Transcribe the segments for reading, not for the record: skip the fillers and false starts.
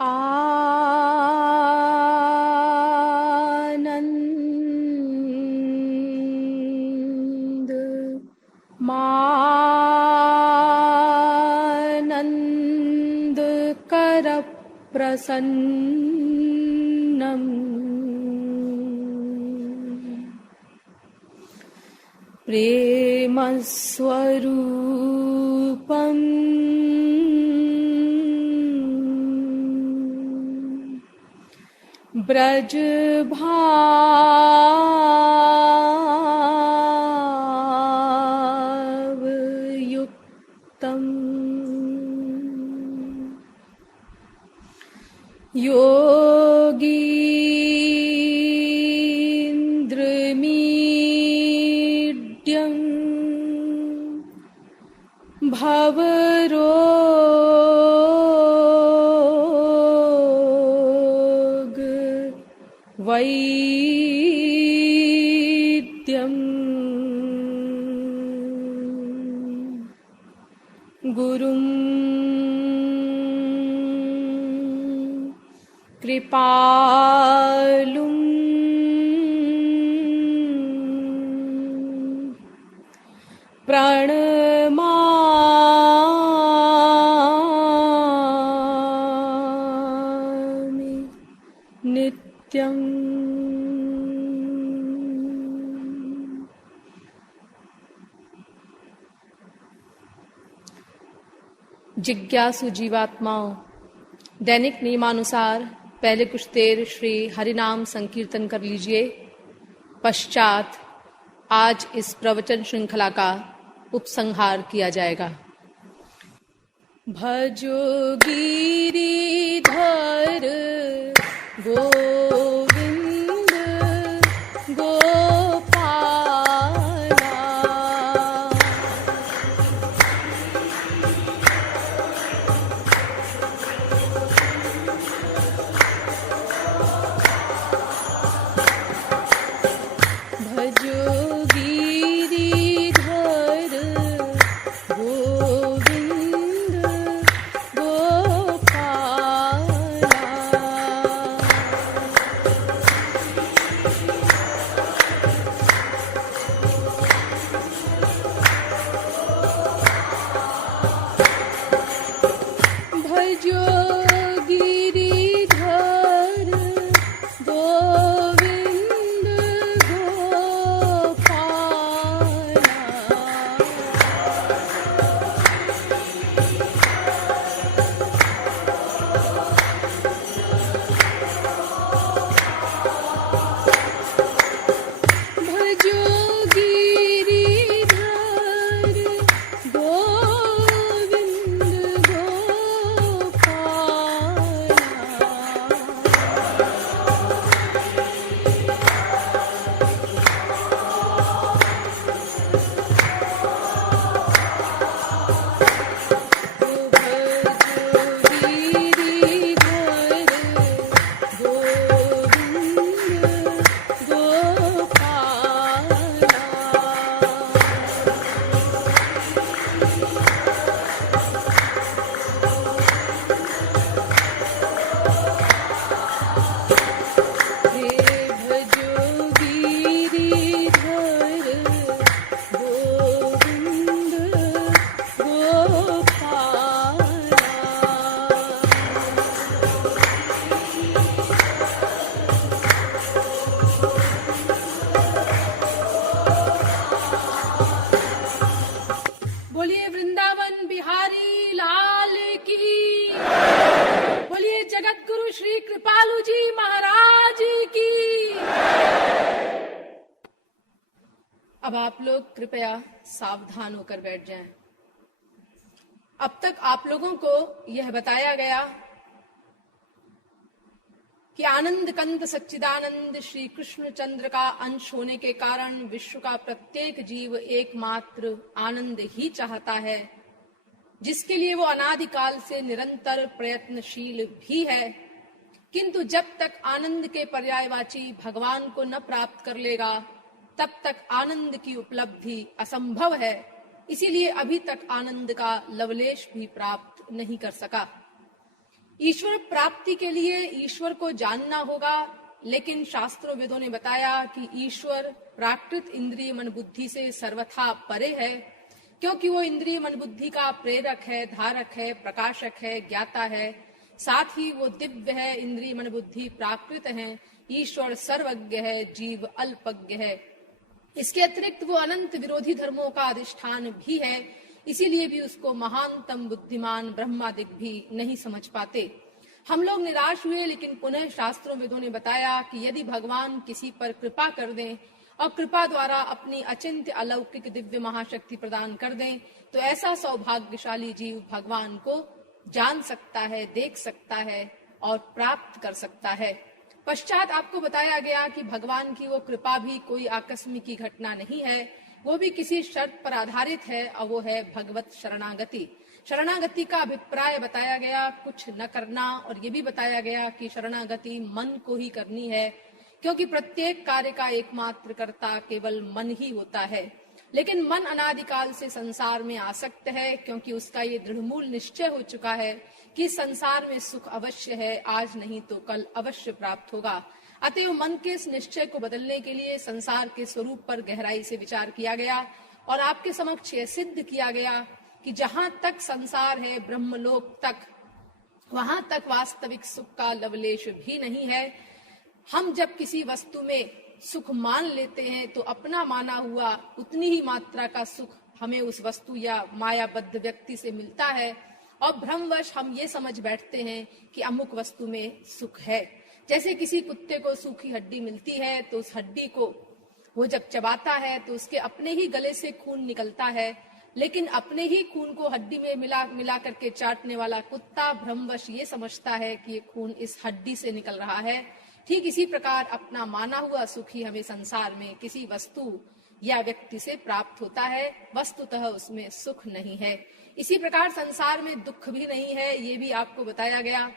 आनंद मानंद कर प्रसन्नम प्रेम स्वरूपम ब्रज भाव युक्तम योगीन्द्रमीड्यं भवरोग वैद्यं गुरुं कृपालुं प्रणमामि नित्यं। जिज्ञासु जीवात्माओं, दैनिक नियमानुसार पहले कुछ देर श्री हरिनाम संकीर्तन कर लीजिए। पश्चात आज इस प्रवचन श्रृंखला का उपसंहार किया जाएगा। भजो गिरिधर गोविंद गोपाला, भजो गिरिधर गोविंद गोपाला, भजो गिरिधर गोविंद भजो गिरिधर गोविंद बोलिए वृंदावन बिहारी लाल की, बोलिए जगत गुरु श्री कृपालु जी महाराज की। अब आप लोग कृपया सावधान होकर बैठ जाएं। अब तक आप लोगों को यह बताया गया कि आनंद कंद सच्चिदानंद श्री कृष्ण चंद्र का अंश होने के कारण विश्व का प्रत्येक जीव एकमात्र आनंद ही चाहता है, जिसके लिए वो अनादिकाल से निरंतर प्रयत्नशील भी है। किंतु जब तक आनंद के पर्यायवाची भगवान को न प्राप्त कर लेगा, तब तक आनंद की उपलब्धि असंभव है। इसीलिए अभी तक आनंद का लवलेश भी प्राप्त नहीं कर सका। ईश्वर प्राप्ति के लिए ईश्वर को जानना होगा, लेकिन शास्त्रों वेदों ने बताया कि ईश्वर प्राकृत इंद्रिय मन बुद्धि से सर्वथा परे है, क्योंकि वो इंद्रिय मन बुद्धि का प्रेरक है, धारक है, प्रकाशक है, ज्ञाता है। साथ ही वो दिव्य है, इंद्रिय मन बुद्धि प्राकृत है। ईश्वर सर्वज्ञ है, जीव अल्पज्ञ है। इसके अतिरिक्त वो अनंत विरोधी धर्मों का अधिष्ठान भी है, इसीलिए भी उसको महानतम बुद्धिमान ब्रह्मादिक भी नहीं समझ पाते। हम लोग निराश हुए, लेकिन पुनः शास्त्रों वेदों ने बताया कि यदि भगवान किसी पर कृपा कर दें और कृपा द्वारा अपनी अचिंत्य अलौकिक दिव्य महाशक्ति प्रदान कर दें, तो ऐसा सौभाग्यशाली जीव भगवान को जान सकता है, देख सकता है और प्राप्त कर सकता है। पश्चात आपको बताया गया कि भगवान की वो कृपा भी कोई आकस्मिक की घटना नहीं है, वो भी किसी शर्त पर आधारित है, और वो है भगवत शरणागति। शरणागति का अभिप्राय बताया गया कुछ न करना, और ये भी बताया गया कि शरणागति मन को ही करनी है, क्योंकि प्रत्येक कार्य का एकमात्र कर्ता केवल मन ही होता है। लेकिन मन अनादिकाल से संसार में आसक्त है, क्योंकि उसका ये दृढ़मूल निश्चय हो चुका है कि संसार में सुख अवश्य है, आज नहीं तो कल अवश्य प्राप्त होगा। अतएव मन के इस निश्चय को बदलने के लिए संसार के स्वरूप पर गहराई से विचार किया गया और आपके समक्ष यह सिद्ध किया गया कि जहां तक संसार है, ब्रह्मलोक तक, वहां तक वास्तविक सुख का लवलेश भी नहीं है। हम जब किसी वस्तु में सुख मान लेते हैं तो अपना माना हुआ उतनी ही मात्रा का सुख हमें उस वस्तु या मायाबद्ध व्यक्ति से मिलता है, और भ्रमवश हम ये समझ बैठते हैं कि अमुक वस्तु में सुख है। जैसे किसी कुत्ते को सूखी हड्डी मिलती है तो उस हड्डी को वो जब चबाता है तो उसके अपने ही गले से खून निकलता है, लेकिन अपने ही खून को हड्डी में मिला करके चाटने वाला कुत्ता भ्रमवश ये समझता है कि ये खून इस हड्डी से निकल रहा है। ठीक इसी प्रकार अपना माना हुआ सुख ही हमें संसार में किसी वस्तु या व्यक्ति से प्राप्त होता है, वस्तुतः उसमें सुख नहीं है। इसी प्रकार संसार में दुख भी नहीं है, ये भी आपको बताया गया।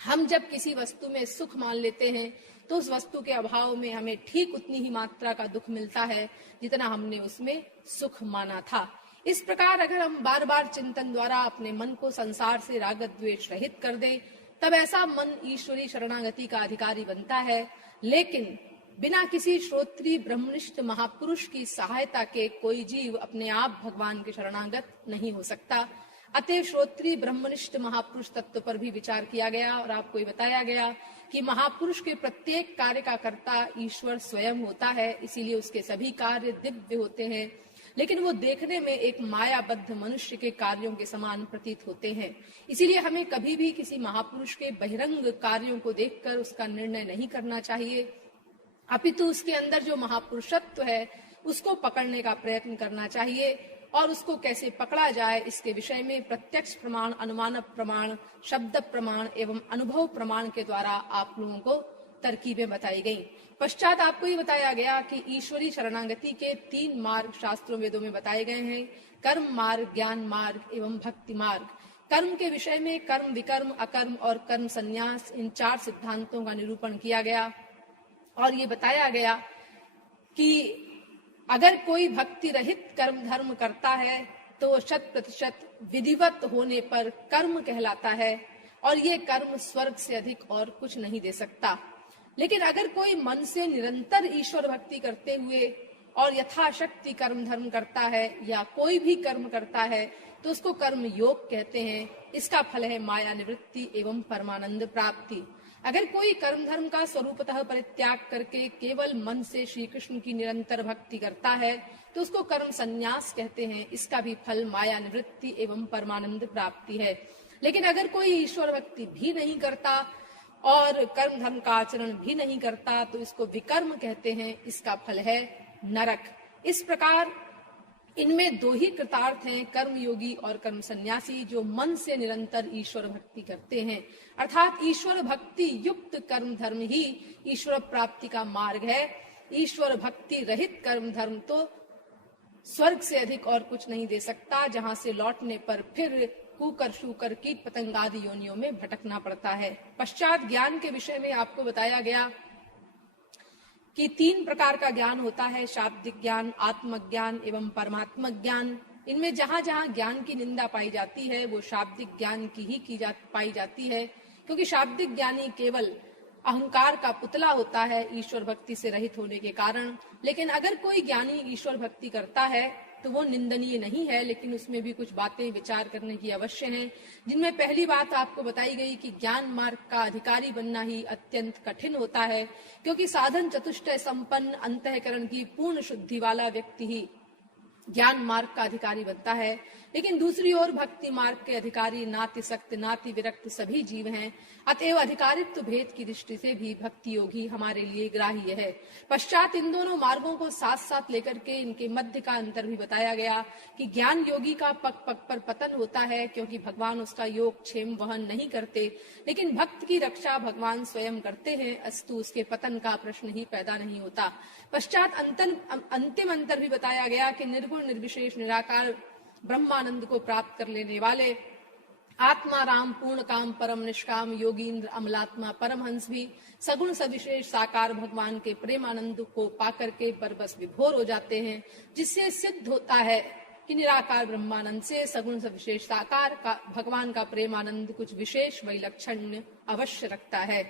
हम जब किसी वस्तु में सुख मान लेते हैं तो उस वस्तु के अभाव में हमें ठीक उतनी ही मात्रा का दुख मिलता है जितना हमने उसमें सुख माना था। इस प्रकार अगर हम बार बार चिंतन द्वारा अपने मन को संसार से राग द्वेष रहित कर दें, तब ऐसा मन ईश्वरी शरणागति का अधिकारी बनता है। लेकिन बिना किसी श्रोत्रीय ब्रह्मनिष्ठ महापुरुष की सहायता के कोई जीव अपने आप भगवान के शरणागत नहीं हो सकता। अतः श्रोत्रीय ब्रह्मनिष्ठ महापुरुष तत्व पर भी विचार किया गया और आपको ये बताया गया कि महापुरुष के प्रत्येक कार्य का कर्ता ईश्वर स्वयं होता है, इसीलिए उसके सभी कार्य दिव्य होते हैं, लेकिन वो देखने में एक मायाबद्ध मनुष्य के कार्यों के समान प्रतीत होते हैं। इसीलिए हमें कभी भी किसी महापुरुष के बहिरंग कार्यों को देखकर उसका निर्णय नहीं करना चाहिए, अपितु उसके अंदर जो महापुरुषत्व है उसको पकड़ने का प्रयत्न करना चाहिए, और उसको कैसे पकड़ा जाए इसके विषय में प्रत्यक्ष प्रमाण, अनुमान प्रमाण, शब्द प्रमाण एवं अनुभव प्रमाण के द्वारा आप लोगों को तरकीबें बताई गई। पश्चात आपको ये बताया गया कि ईश्वरी शरणागति के 3 मार्ग शास्त्रों वेदों में बताए गए हैं, कर्म मार्ग, ज्ञान मार्ग एवं भक्ति मार्ग। कर्म के विषय में कर्म, विकर्म, अकर्म और कर्म संन्यास, इन 4 सिद्धांतों का निरूपण किया गया और ये बताया गया कि अगर कोई भक्ति रहित कर्म धर्म करता है तो 100% विधिवत होने पर कर्म कहलाता है, और ये कर्म स्वर्ग से अधिक और कुछ नहीं दे सकता। लेकिन अगर कोई मन से निरंतर ईश्वर भक्ति करते हुए और यथाशक्ति कर्म धर्म करता है या कोई भी कर्म करता है तो उसको कर्म योग कहते हैं। इसका फल है माया निवृत्ति एवं परमानंद प्राप्ति। अगर कोई कर्म धर्म का स्वरूपतः परित्याग करके केवल मन से श्री कृष्ण की निरंतर भक्ति करता है तो उसको कर्म संन्यास कहते हैं। इसका भी फल माया निवृत्ति एवं परमानंद प्राप्ति है। लेकिन अगर कोई ईश्वर भक्ति भी नहीं करता और कर्म धर्म का आचरण भी नहीं करता तो इसको विकर्म कहते हैं। इसका फल है नरक। इस प्रकार इनमें 2 ही कृतार्थ हैं, कर्म योगी और कर्म सन्यासी, जो मन से निरंतर ईश्वर भक्ति करते हैं। अर्थात ईश्वर भक्ति युक्त कर्म धर्म ही ईश्वर प्राप्ति का मार्ग है। ईश्वर भक्ति रहित कर्म धर्म तो स्वर्ग से अधिक और कुछ नहीं दे सकता, जहां से लौटने पर फिर कुकर शूकर कीट पतंग आदि योनियों में भटकना पड़ता है। पश्चात ज्ञान के विषय में आपको बताया गया कि 3 प्रकार का ज्ञान होता है, शाब्दिक ज्ञान, आत्मज्ञान एवं परमात्मक ज्ञान। इनमें जहां जहां ज्ञान की निंदा पाई जाती है वो शाब्दिक ज्ञान की ही पाई जाती है। क्योंकि शाब्दिक ज्ञानी केवल अहंकार का पुतला होता है ईश्वर भक्ति से रहित होने के कारण। लेकिन अगर कोई ज्ञानी ईश्वर भक्ति करता है तो वो निंदनीय नहीं है, लेकिन उसमें भी कुछ बातें विचार करने की अवश्य हैं, जिनमें पहली बात आपको बताई गई कि ज्ञान मार्ग का अधिकारी बनना ही अत्यंत कठिन होता है, क्योंकि साधन चतुष्टय संपन्न अंतःकरण की पूर्ण शुद्धि वाला व्यक्ति ही ज्ञान मार्ग का अधिकारी बनता है। लेकिन दूसरी ओर भक्ति मार्ग के अधिकारी नाति सक्त नाति विरक्त सभी जीव हैं। अतएव अधिकारित्व भेद की दृष्टि से भी भक्ति योगी हमारे लिए ग्राह्य है। पश्चात इन दोनों मार्गों को साथ साथ लेकर के इनके मध्य का अंतर भी बताया गया कि ज्ञान योगी का पग पग पर पतन होता है, क्योंकि भगवान उसका योग क्षेम वहन नहीं करते, लेकिन भक्त की रक्षा भगवान स्वयं करते हैं, अस्तु उसके पतन का प्रश्न ही पैदा नहीं होता। पश्चात अंतिम अंतर भी बताया गया कि निर्गुण निर्विशेष निराकार ब्रह्मानंद को प्राप्त कर लेने वाले आत्मा राम पूर्ण काम परम निष्काम योगींद्र अमलात्मा परमहंस भी सगुण सविशेष साकार भगवान के प्रेमानंद को पाकर के बरबस विभोर हो जाते हैं, जिससे सिद्ध होता है कि निराकार ब्रह्मानंद से सगुण सविशेष साकार का भगवान का प्रेमानंद कुछ विशेष वैलक्षण्य अवश्य रखता है।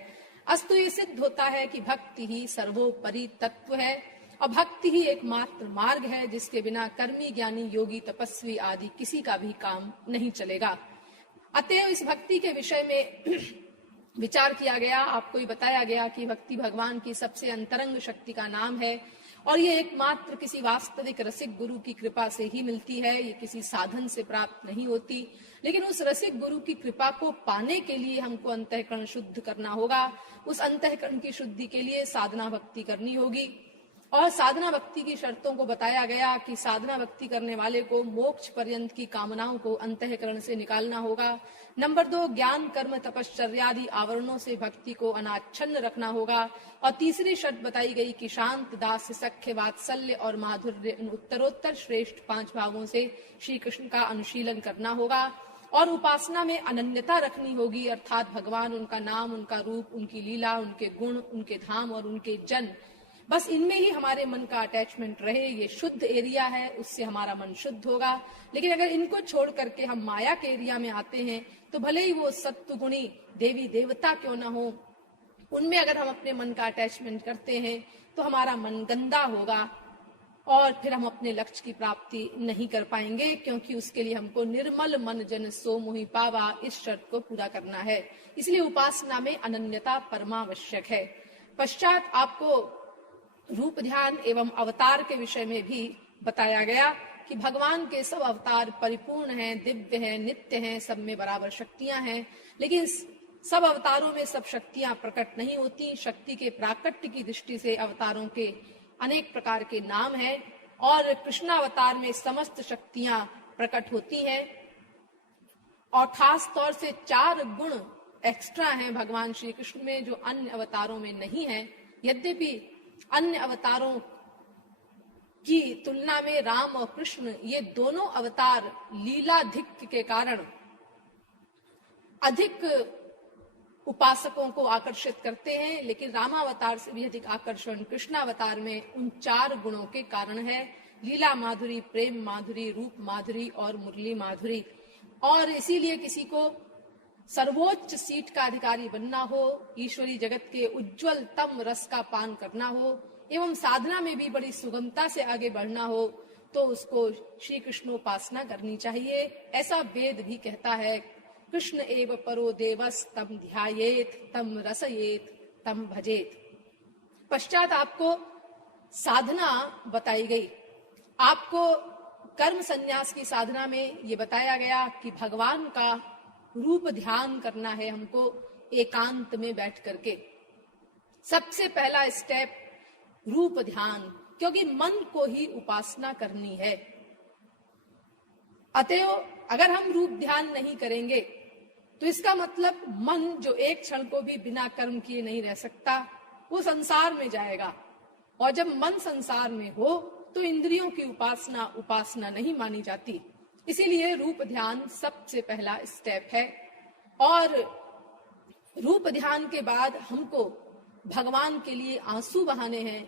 अस्तु ये सिद्ध होता है कि भक्ति ही सर्वोपरि तत्व है और भक्ति ही एकमात्र मार्ग है, जिसके बिना कर्मी ज्ञानी योगी तपस्वी आदि किसी का भी काम नहीं चलेगा। अतएव इस भक्ति के विषय में विचार किया गया, आपको ही बताया गया कि भक्ति भगवान की सबसे अंतरंग शक्ति का नाम है और ये एकमात्र किसी वास्तविक रसिक गुरु की कृपा से ही मिलती है, ये किसी साधन से प्राप्त नहीं होती। लेकिन उस रसिक गुरु की कृपा को पाने के लिए हमको अंतःकरण शुद्ध करना होगा। उस अंतःकरण की शुद्धि के लिए साधना भक्ति करनी होगी और साधना भक्ति की शर्तों को बताया गया कि साधना भक्ति करने वाले को मोक्ष पर्यंत की कामनाओं को अंतःकरण से निकालना होगा। नंबर 2, ज्ञान कर्म तपश्चर्यादि आवरणों से भक्ति को अनाच्छन्न रखना होगा। और तीसरी शर्त बताई गई कि शांत दास्य सख्य वात्सल्य और माधुर्य उत्तरोत्तर श्रेष्ठ 5 भावों से श्री कृष्ण का अनुशीलन करना होगा और उपासना में अनन्यता रखनी होगी, अर्थात भगवान, उनका नाम, उनका रूप, उनकी लीला, उनके गुण, उनके धाम और उनके जन, बस इनमें ही हमारे मन का अटैचमेंट रहे। ये शुद्ध एरिया है, उससे हमारा मन शुद्ध होगा। लेकिन अगर इनको छोड़ करके हम माया के एरिया में आते हैं तो भले ही वो सत्वगुणी देवी देवता क्यों ना हो, उनमें अगर हम अपने मन का अटैचमेंट करते हैं तो हमारा मन गंदा होगा और फिर हम अपने लक्ष्य की प्राप्ति नहीं कर पाएंगे, क्योंकि उसके लिए हमको निर्मल मन जन सो मोहि पावा, इस शर्त को पूरा करना है। इसलिए उपासना में अनन्यता परमावश्यक है। पश्चात आपको रूप ध्यान एवं अवतार के विषय में भी बताया गया कि भगवान के सब अवतार परिपूर्ण हैं, दिव्य हैं, नित्य हैं, सब में बराबर शक्तियां हैं। लेकिन सब अवतारों में सब शक्तियां प्रकट नहीं होती। शक्ति के प्राकट्य की दृष्टि से अवतारों के अनेक प्रकार के नाम हैं और कृष्णावतार में समस्त शक्तियां प्रकट होती हैं और खास तौर से 4 गुण एक्स्ट्रा हैं भगवान श्री कृष्ण में, जो अन्य अवतारों में नहीं है। यद्यपि अन्य अवतारों की तुलना में राम और कृष्ण ये दोनों अवतार लीलाधिक्य के कारण अधिक उपासकों को आकर्षित करते हैं, लेकिन रामावतार से भी अधिक आकर्षण कृष्णावतार में उन 4 गुणों के कारण है, लीला माधुरी, प्रेम माधुरी, रूप माधुरी और मुरली माधुरी। और इसीलिए किसी को सर्वोच्च सीट का अधिकारी बनना हो, ईश्वरी जगत के उज्जवल तम रस का पान करना हो एवं साधना में भी बड़ी सुगमता से आगे बढ़ना हो, तो उसको श्री कृष्णोपासना करनी चाहिए। ऐसा वेद भी कहता है, कृष्ण एव परो देवस तम ध्यायेत तम रसयेत तम भजेत। पश्चात आपको साधना बताई गई। आपको कर्म संन्यास की साधना में ये बताया गया कि भगवान का रूप ध्यान करना है हमको एकांत में बैठ करके। सबसे पहला स्टेप रूप ध्यान, क्योंकि मन को ही उपासना करनी है। अतएव अगर हम रूप ध्यान नहीं करेंगे तो इसका मतलब मन जो एक क्षण को भी बिना कर्म किए नहीं रह सकता, वो संसार में जाएगा। और जब मन संसार में हो तो इंद्रियों की उपासना नहीं मानी जाती। इसीलिए रूप ध्यान सबसे पहला स्टेप है। और रूप ध्यान के बाद हमको भगवान के लिए आंसू बहाने हैं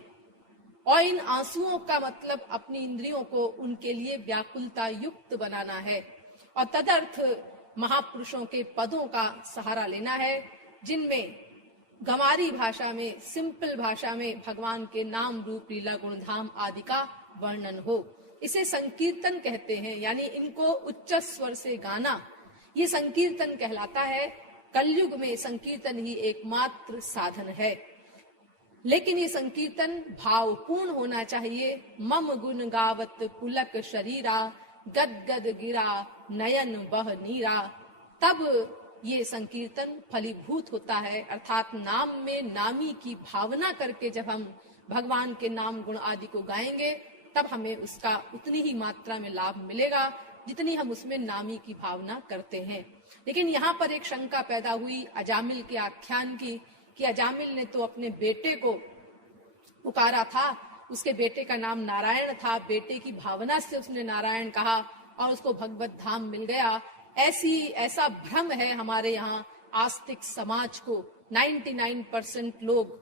और इन आंसुओं का मतलब अपनी इंद्रियों को उनके लिए व्याकुलता युक्त बनाना है और तदर्थ महापुरुषों के पदों का सहारा लेना है। जिनमें गंवारी भाषा में, सिंपल भाषा में भगवान के नाम रूप लीला गुण धाम आदि का वर्णन हो। इसे संकीर्तन कहते हैं, यानी इनको उच्च स्वर से गाना, ये संकीर्तन कहलाता है। कलयुग में संकीर्तन ही एकमात्र साधन है, लेकिन ये संकीर्तन भावपूर्ण होना चाहिए। मम गुण गावत पुलक शरीरा, गद गद गिरा नयन बह नीरा, तब ये संकीर्तन फलीभूत होता है। अर्थात नाम में नामी की भावना करके जब हम भगवान के नाम गुण आदि को गाएंगे, तब हमें उसका उतनी ही मात्रा में लाभ मिलेगा जितनी हम उसमें नामी की भावना करते हैं। लेकिन यहाँ पर एक शंका पैदा हुई अजामिल के आख्यान की, कि अजामिल ने तो अपने बेटे को पुकारा था, उसके बेटे का नाम नारायण था, बेटे की भावना से उसने नारायण कहा और उसको भगवत धाम मिल गया। ऐसा भ्रम है हमारे यहाँ आस्तिक समाज को, 99% लोग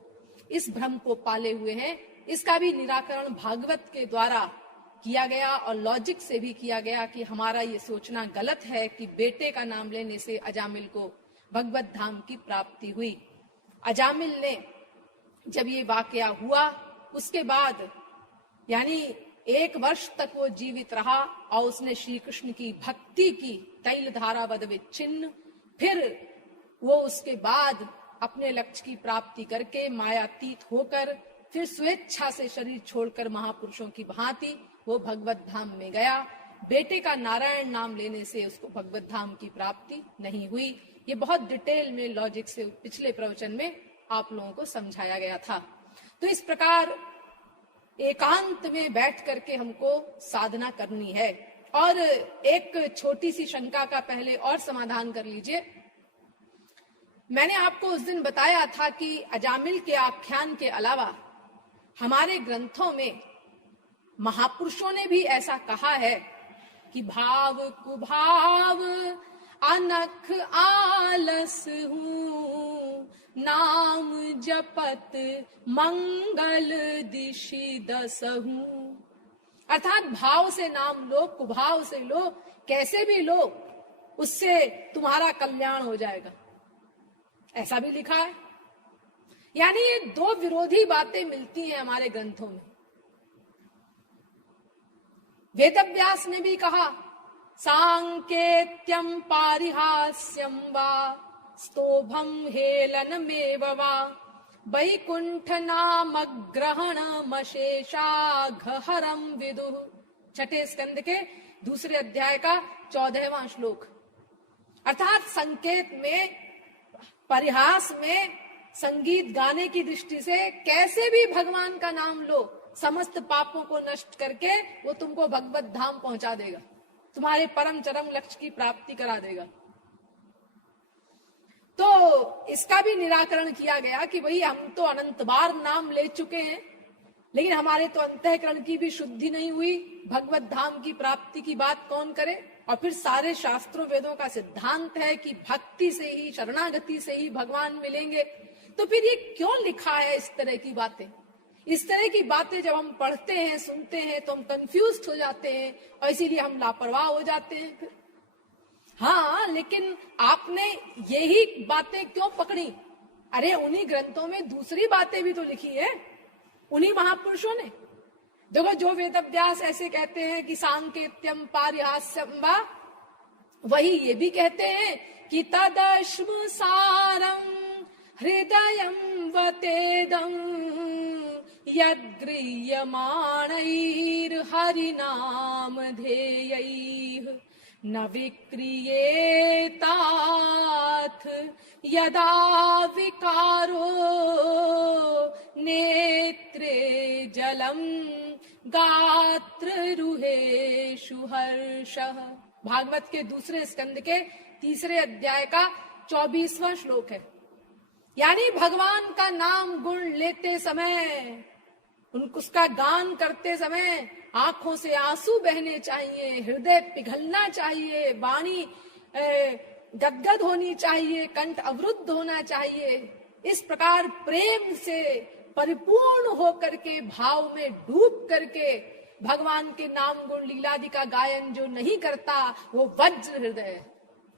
इस भ्रम को पाले हुए हैं। इसका भी निराकरण भागवत के द्वारा किया गया और लॉजिक से भी किया गया कि हमारा ये सोचना गलत है कि बेटे का नाम लेने से अजामिल को भगवत धाम की प्राप्ति हुई। अजामिल ने जब ये वाकया हुआ, उसके बाद यानी 1 वर्ष तक वो जीवित रहा और उसने श्री कृष्ण की भक्ति की, तैल धारा वद विच्छिन्न। फिर वो उसके बाद अपने लक्ष्य की प्राप्ति करके मायातीत होकर फिर स्वेच्छा से शरीर छोड़कर महापुरुषों की भांति वो भगवत धाम में गया। बेटे का नारायण नाम लेने से उसको भगवत धाम की प्राप्ति नहीं हुई। ये बहुत डिटेल में लॉजिक से पिछले प्रवचन में आप लोगों को समझाया गया था। तो इस प्रकार एकांत में बैठ करके हमको साधना करनी है। और एक छोटी सी शंका का पहले और समाधान कर लीजिए। मैंने आपको उस दिन बताया था कि अजामिल के आख्यान के अलावा हमारे ग्रंथों में महापुरुषों ने भी ऐसा कहा है कि भाव कुभाव अनख आलस हूँ, नाम जपत मंगल दिशि दसहूं। अर्थात भाव से नाम लो, कुभाव से लो, कैसे भी लो, उससे तुम्हारा कल्याण हो जाएगा, ऐसा भी लिखा है। यानी ये 2 विरोधी बातें मिलती हैं हमारे ग्रंथों में। वेदव्यास ने भी कहा सांकेत्यम पारिहास्यम वा स्तोभम हेलनमेव वा वैकुंठ नाम ग्रहण मशेषा घहरम विदुः। 6ठे स्कंद के 2 अध्याय का 14वां श्लोक। अर्थात संकेत में, परिहास में, संगीत गाने की दृष्टि से कैसे भी भगवान का नाम लो, समस्त पापों को नष्ट करके वो तुमको भगवत धाम पहुंचा देगा, तुम्हारे परम चरम लक्ष्य की प्राप्ति करा देगा। तो इसका भी निराकरण किया गया कि भाई हम तो अनंत बार नाम ले चुके हैं, लेकिन हमारे तो अंतःकरण की भी शुद्धि नहीं हुई, भगवत धाम की प्राप्ति की बात कौन करे। और फिर सारे शास्त्रों वेदों का सिद्धांत है कि भक्ति से ही, शरणागति से ही भगवान मिलेंगे। तो फिर ये क्यों लिखा है इस तरह की बातें? इस तरह की बातें जब हम पढ़ते हैं, सुनते हैं, तो हम कंफ्यूज हो जाते हैं और इसीलिए हम लापरवाह हो जाते हैं फिर। हाँ, लेकिन आपने यही बातें क्यों पकड़ी? अरे उन्हीं ग्रंथों में दूसरी बातें भी तो लिखी है, उन्हीं महापुरुषों ने। देखो, जो वेदव्यास ऐसे कहते हैं कि सांकेत्यम पारिहास्यम वा, वही ये भी कहते हैं कि तदश्म सारम हृदयं वतेदं यद्गृह्यमाणैर्हरिनाम ध्येयैः न विक्रियेताथ यदा विकारो नेत्रे जलम गात्ररुहेषु हर्षः। भागवत के 2 स्कंद के 3 अध्याय का 24वां श्लोक है। यानी भगवान का नाम गुण लेते समय, उसका गान करते समय आंखों से आंसू बहने चाहिए, हृदय पिघलना चाहिए, वाणी गदगद होनी चाहिए, कंठ अवरुद्ध होना चाहिए। इस प्रकार प्रेम से परिपूर्ण होकर के, भाव में डूब करके भगवान के नाम गुण लीलादि का गायन जो नहीं करता वो वज्र हृदय है।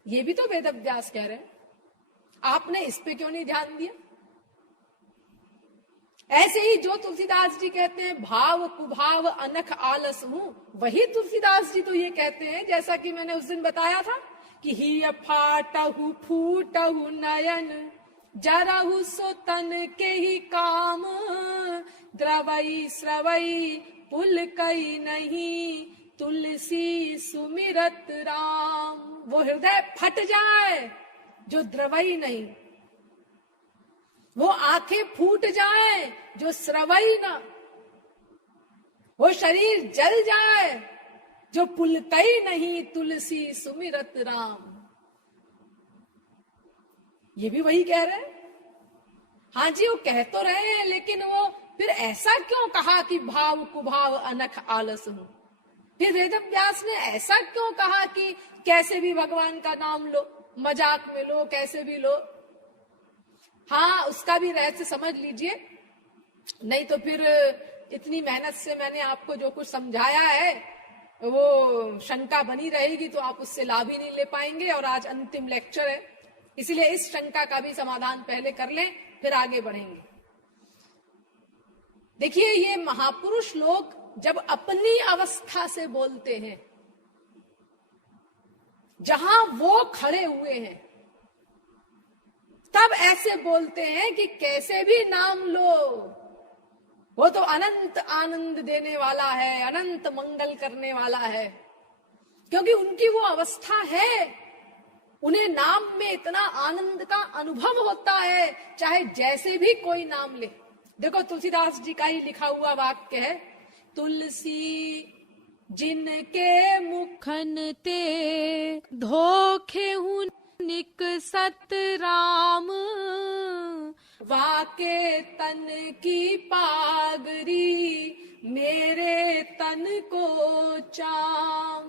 ये भी तो वेदव्यास कह रहे हैं। आपने इस पे क्यों नहीं ध्यान दिया? ऐसे ही जो तुलसीदास जी कहते हैं भाव कुभाव अनख आलस हूं, वही तुलसीदास जी तो ये कहते हैं, जैसा कि मैंने उस दिन बताया था कि ही फाटहु फूटहु नयन जरहु सो तन के ही काम, द्रवई स्रवई पुल कई नहीं तुलसी सुमिरत राम। वो हृदय फट जाए जो द्रवई नहीं, वो आंखें फूट जाए जो स्रवई ना, वो शरीर जल जाए जो पुलकई नहीं तुलसी सुमिरत राम। ये भी वही कह रहे हैं। हाँ जी, वो कह तो रहे हैं, लेकिन वो फिर ऐसा क्यों कहा कि भाव कुभाव अनख आलस हूं? फिर वेदव्यास ने ऐसा क्यों कहा कि कैसे भी भगवान का नाम लो, मजाक में लो, कैसे भी लो? हाँ, उसका भी रहस्य समझ लीजिए, नहीं तो फिर इतनी मेहनत से मैंने आपको जो कुछ समझाया है वो शंका बनी रहेगी, तो आप उससे लाभ ही नहीं ले पाएंगे। और आज अंतिम लेक्चर है, इसलिए इस शंका का भी समाधान पहले कर लें, फिर आगे बढ़ेंगे। देखिए, ये महापुरुष लोग जब अपनी अवस्था से बोलते हैं, जहां वो खड़े हुए हैं, तब ऐसे बोलते हैं कि कैसे भी नाम लो, वो तो अनंत आनंद देने वाला है, अनंत मंगल करने वाला है। क्योंकि उनकी वो अवस्था है, उन्हें नाम में इतना आनंद का अनुभव होता है, चाहे जैसे भी कोई नाम ले। देखो, तुलसीदास जी का ही लिखा हुआ वाक्य है, तुलसी जिनके मुखन ते धोखे हूं निक सत राम, वाके तन की पागरी मेरे तन को चाम।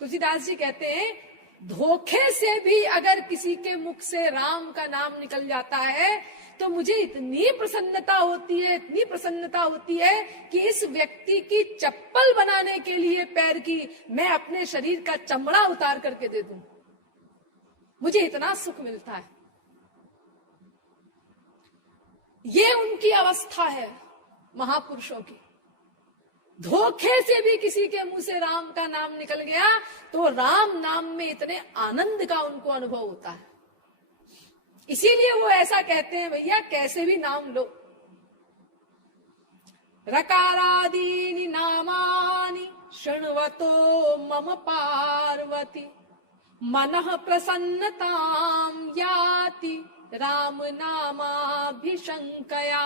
तुलसीदास जी कहते हैं, धोखे से भी अगर किसी के मुख से राम का नाम निकल जाता है तो मुझे इतनी प्रसन्नता होती है, इतनी प्रसन्नता होती है कि इस व्यक्ति की चप्पल बनाने के लिए पैर की मैं अपने शरीर का चमड़ा उतार करके दे दूं, मुझे इतना सुख मिलता है। ये उनकी अवस्था है महापुरुषों की। धोखे से भी किसी के मुंह से राम का नाम निकल गया तो राम नाम में इतने आनंद का उनको अनुभव होता है। इसीलिए वो ऐसा कहते हैं, भैया कैसे भी नाम लो। रकारादीनि नामानि शृण्वतो मम पार्वती, मनः प्रसन्नतां याति राम नामाभिशंकया।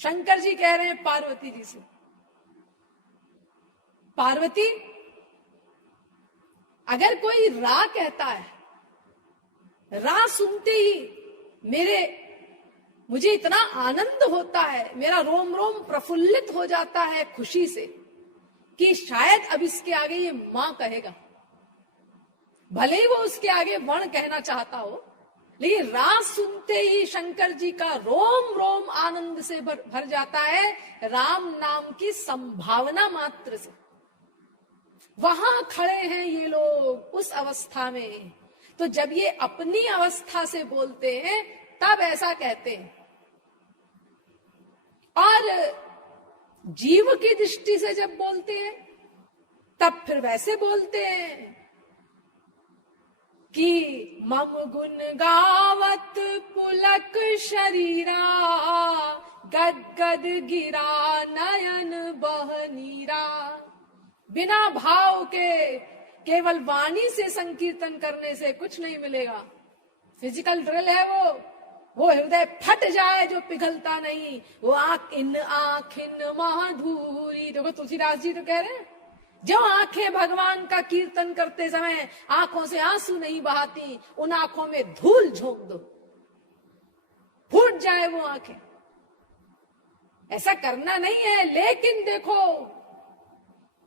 शंकर जी कह रहे हैं पार्वती जी से, पार्वती, अगर कोई रा कहता है, रा सुनते ही मुझे इतना आनंद होता है, मेरा रोम रोम प्रफुल्लित हो जाता है खुशी से कि शायद अब इसके आगे ये मां कहेगा। भले ही वो उसके आगे वर्ण कहना चाहता हो, लेकिन रा सुनते ही शंकर जी का रोम रोम आनंद से भर जाता है, राम नाम की संभावना मात्र से। वहां खड़े हैं ये लोग उस अवस्था में। तो जब ये अपनी अवस्था से बोलते हैं तब ऐसा कहते हैं, और जीव की दृष्टि से जब बोलते हैं तब फिर वैसे बोलते हैं कि मम गुण गावत पुलक शरीरा, गद गद गिरा नयन बह नीरा। बिना भाव के केवल वाणी से संकीर्तन करने से कुछ नहीं मिलेगा। फिजिकल ड्रिल है वो हृदय फट जाए जो पिघलता नहीं, वो आँखिन माधुरी। देखो तुलसीदास जी तो कह रहे हैं, जो आंखें भगवान का कीर्तन करते समय आंखों से आंसू नहीं बहाती, उन आंखों में धूल झोंक दो, फूट जाए वो आंखें। ऐसा करना नहीं है, लेकिन देखो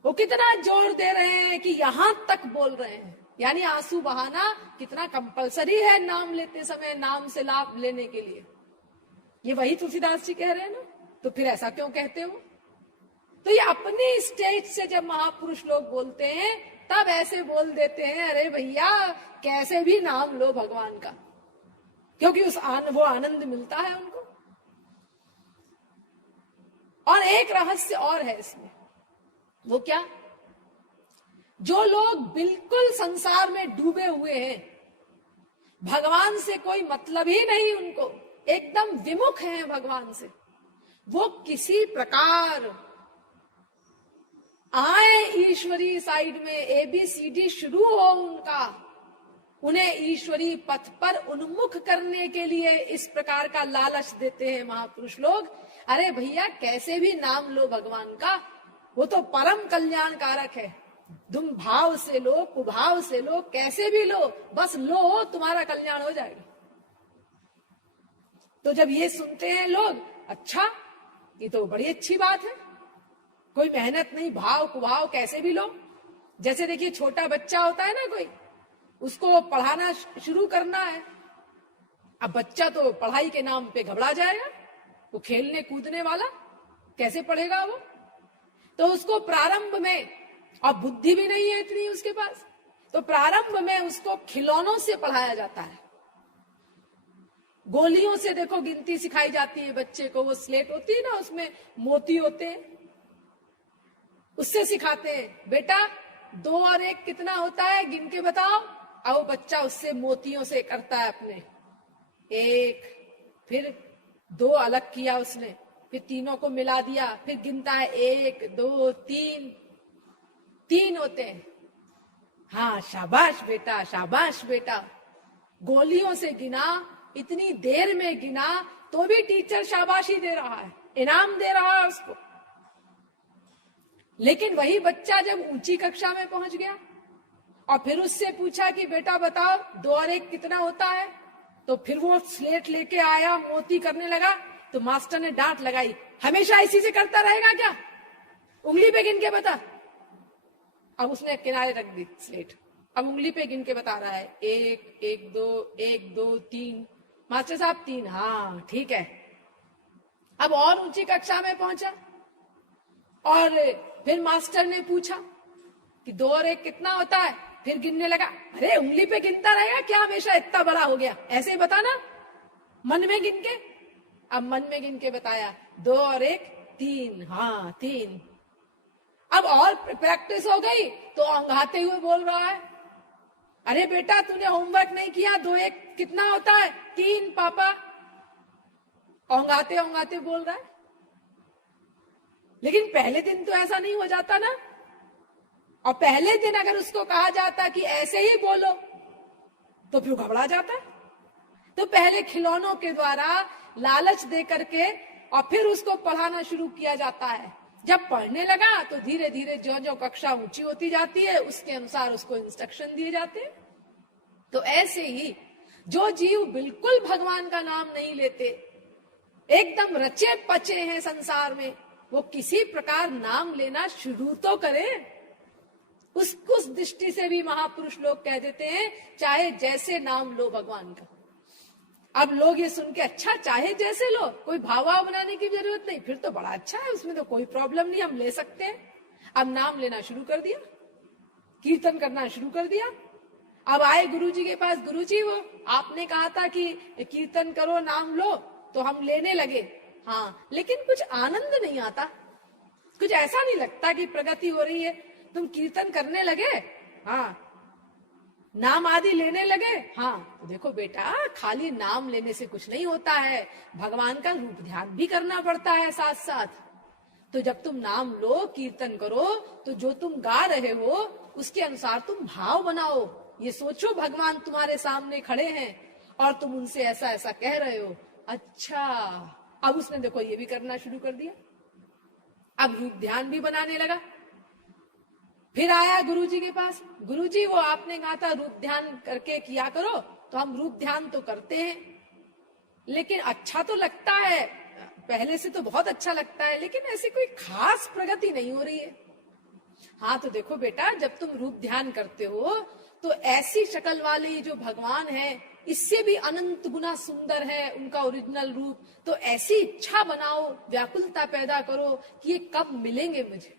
वो कितना जोर दे रहे हैं कि यहां तक बोल रहे हैं, यानी आंसू बहाना कितना कंपलसरी है नाम लेते समय, नाम से लाभ लेने के लिए। ये वही तुलसीदास जी कह रहे हैं ना, तो फिर ऐसा क्यों कहते हो? तो ये अपनी स्टेज से जब महापुरुष लोग बोलते हैं तब ऐसे बोल देते हैं, अरे भैया कैसे भी नाम लो भगवान का। क्योंकि वो आनंद मिलता है उनको। और एक रहस्य और है इसमें, वो क्या? जो लोग बिल्कुल संसार में डूबे हुए हैं, भगवान से कोई मतलब ही नहीं उनको, एकदम विमुख हैं भगवान से, वो किसी प्रकार आए ईश्वरी साइड में, ABCD शुरू हो उनका, उन्हें ईश्वरी पथ पर उन्मुख करने के लिए इस प्रकार का लालच देते हैं महापुरुष लोग। अरे भैया, कैसे भी नाम लो भगवान का, वो तो परम कल्याणकारक है। तुम भाव से लो, कुभाव से लो, कैसे भी लो, बस लो, तुम्हारा कल्याण हो जाएगा। तो जब ये सुनते हैं लोग, अच्छा, ये तो बड़ी अच्छी बात है, कोई मेहनत नहीं, भाव कुभाव कैसे भी लो। जैसे देखिए, छोटा बच्चा होता है ना कोई, उसको पढ़ाना शुरू करना है। अब बच्चा तो पढ़ाई के नाम पे घबरा जाएगा, वो खेलने कूदने वाला, कैसे पढ़ेगा वो? तो उसको प्रारंभ में, और बुद्धि भी नहीं है इतनी उसके पास, तो प्रारंभ में उसको खिलौनों से पढ़ाया जाता है। गोलियों से देखो गिनती सिखाई जाती है बच्चे को, वो स्लेट होती है ना, उसमें मोती होते हैं, उससे सिखाते हैं, बेटा 2 और 1 कितना होता है, गिन के बताओ। और वो बच्चा उससे मोतियों से करता है अपने, 1, फिर 2 अलग किया उसने, फिर तीनों को मिला दिया, फिर गिनता है 1, 2, 3 होते हैं। हाँ, शाबाश बेटा, शाबाश बेटा। गोलियों से गिना, इतनी देर में गिना, तो भी टीचर शाबाशी दे रहा है, इनाम दे रहा है उसको। लेकिन वही बच्चा जब ऊंची कक्षा में पहुंच गया और फिर उससे पूछा कि बेटा बताओ 2 और 1 कितना होता है, तो फिर वो स्लेट लेके आया, मोती करने लगा, तो मास्टर ने डांट लगाई, हमेशा इसी से करता रहेगा क्या, उंगली पे गिन के बता। अब उसने किनारे रख दी स्लेट, अब उंगली पे गिन के बता रहा है, 1, 1, 2, 1, 2, 3। मास्टर साहब 3, हाँ ठीक है। अब और ऊंची कक्षा में पहुंचा और फिर मास्टर ने पूछा कि 2 और 1 कितना होता है, फिर गिनने लगा। अरे उंगली पे गिनता रहेगा क्या, हमेशा इतना बड़ा हो गया, ऐसे ही बताना, मन में गिन के। अब मन में गिन के बताया, 2 और 1 3, हाँ 3। अब और प्रैक्टिस हो गई तो अंगाते हुए बोल रहा है, अरे बेटा तूने होमवर्क नहीं किया, 2 1 कितना होता है, 3 पापा। औंगाते औंगाते बोल रहा है। लेकिन पहले दिन तो ऐसा नहीं हो जाता ना, और पहले दिन अगर उसको कहा जाता कि ऐसे ही बोलो तो फिर घबरा जाता। तो पहले खिलौनों के द्वारा लालच दे करके और फिर उसको पढ़ाना शुरू किया जाता है। जब पढ़ने लगा तो धीरे धीरे जो जो कक्षा ऊंची होती जाती है उसके अनुसार उसको इंस्ट्रक्शन दिए जाते हैं। तो ऐसे ही जो जीव बिल्कुल भगवान का नाम नहीं लेते, एकदम रचे पचे हैं संसार में, वो किसी प्रकार नाम लेना शुरू तो करें। उस दृष्टि से भी महापुरुष लोग कह देते हैं, चाहे जैसे नाम लो भगवान का। अब लोग ये सुन के, अच्छा चाहे जैसे लो, कोई भाव बनाने की जरूरत नहीं, फिर तो बड़ा अच्छा है, उसमें तो कोई प्रॉब्लम नहीं, हम ले सकते हैं। अब नाम लेना शुरू कर दिया, कीर्तन करना शुरू कर दिया। अब आए गुरुजी के पास, गुरुजी वो आपने कहा था कि कीर्तन करो नाम लो, तो हम लेने लगे, हाँ लेकिन कुछ आनंद नहीं आता, कुछ ऐसा नहीं लगता कि प्रगति हो रही है। तुम कीर्तन करने लगे, हाँ नाम आदि लेने लगे, हाँ तो देखो बेटा खाली नाम लेने से कुछ नहीं होता है, भगवान का रूप ध्यान भी करना पड़ता है साथ साथ। तो जब तुम नाम लो, कीर्तन करो, तो जो तुम गा रहे हो उसके अनुसार तुम भाव बनाओ। ये सोचो भगवान तुम्हारे सामने खड़े हैं और तुम उनसे ऐसा ऐसा कह रहे हो। अच्छा, अब उसने देखो ये भी करना शुरू कर दिया, अब रूप ध्यान भी बनाने लगा। फिर आया गुरुजी के पास, गुरुजी वो आपने कहा था रूप ध्यान करके किया करो, तो हम रूप ध्यान तो करते हैं, लेकिन अच्छा तो लगता है, पहले से तो बहुत अच्छा लगता है, लेकिन ऐसी कोई खास प्रगति नहीं हो रही है। हाँ तो देखो बेटा, जब तुम रूप ध्यान करते हो तो ऐसी शक्ल वाले जो भगवान है, इससे भी अनंत गुना सुंदर है उनका ओरिजिनल रूप, तो ऐसी इच्छा बनाओ, व्याकुलता पैदा करो कि ये कब मिलेंगे मुझे,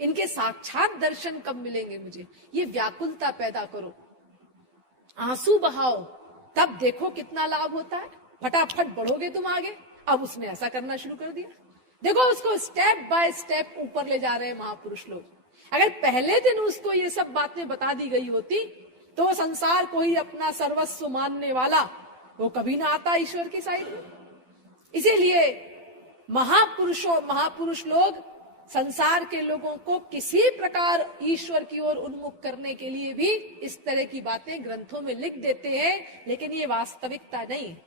इनके साक्षात दर्शन कब मिलेंगे मुझे, ये व्याकुलता पैदा करो, आंसू बहाओ तब देखो कितना लाभ होता है, फटाफट बढ़ोगे तुम आगे। अब उसने ऐसा करना शुरू कर दिया। देखो उसको स्टेप बाय स्टेप ऊपर ले जा रहे हैं महापुरुष लोग। अगर पहले दिन उसको ये सब बातें बता दी गई होती तो वो संसार को ही अपना सर्वस्व मानने वाला वो कभी ना आता ईश्वर की साइड में। इसीलिए महापुरुष लोग संसार के लोगों को किसी प्रकार ईश्वर की ओर उन्मुख करने के लिए भी इस तरह की बातें ग्रंथों में लिख देते हैं, लेकिन ये वास्तविकता नहीं है।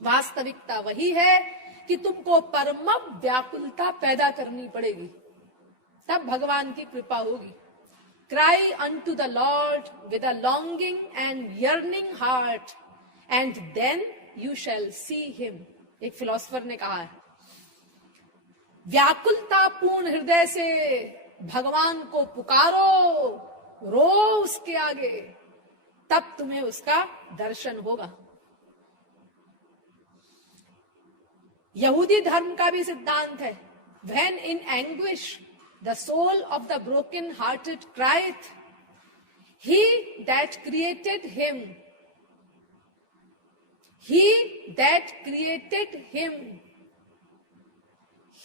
वास्तविकता वही है कि तुमको परम व्याकुलता पैदा करनी पड़ेगी, तब भगवान की कृपा होगी। Cry unto the Lord with a longing and yearning heart, and then you shall see him। एक फिलोसोफर ने कहा है, व्याकुलता पूर्ण हृदय से भगवान को पुकारो, रो उसके आगे, तब तुम्हें उसका दर्शन होगा। यहूदी धर्म का भी सिद्धांत है, when in anguish the soul of the broken hearted crieth, he that created him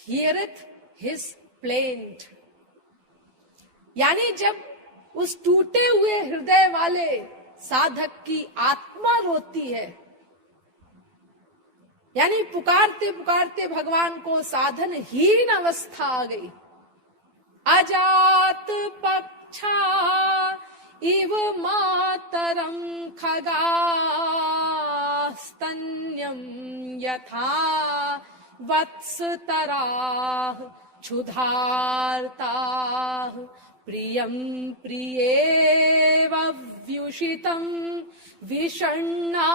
heareth his plaint। यानी जब उस टूटे हुए हृदय वाले साधक की आत्मा रोती है, यानी पुकारते पुकारते भगवान को साधनहीन अवस्था आ गई। अजात पक्षा इव मातरं खगा स्तन्यं यथा वत्सतराः क्षुधार्ताः प्रियं प्रियेव व्युषितं विषण्णा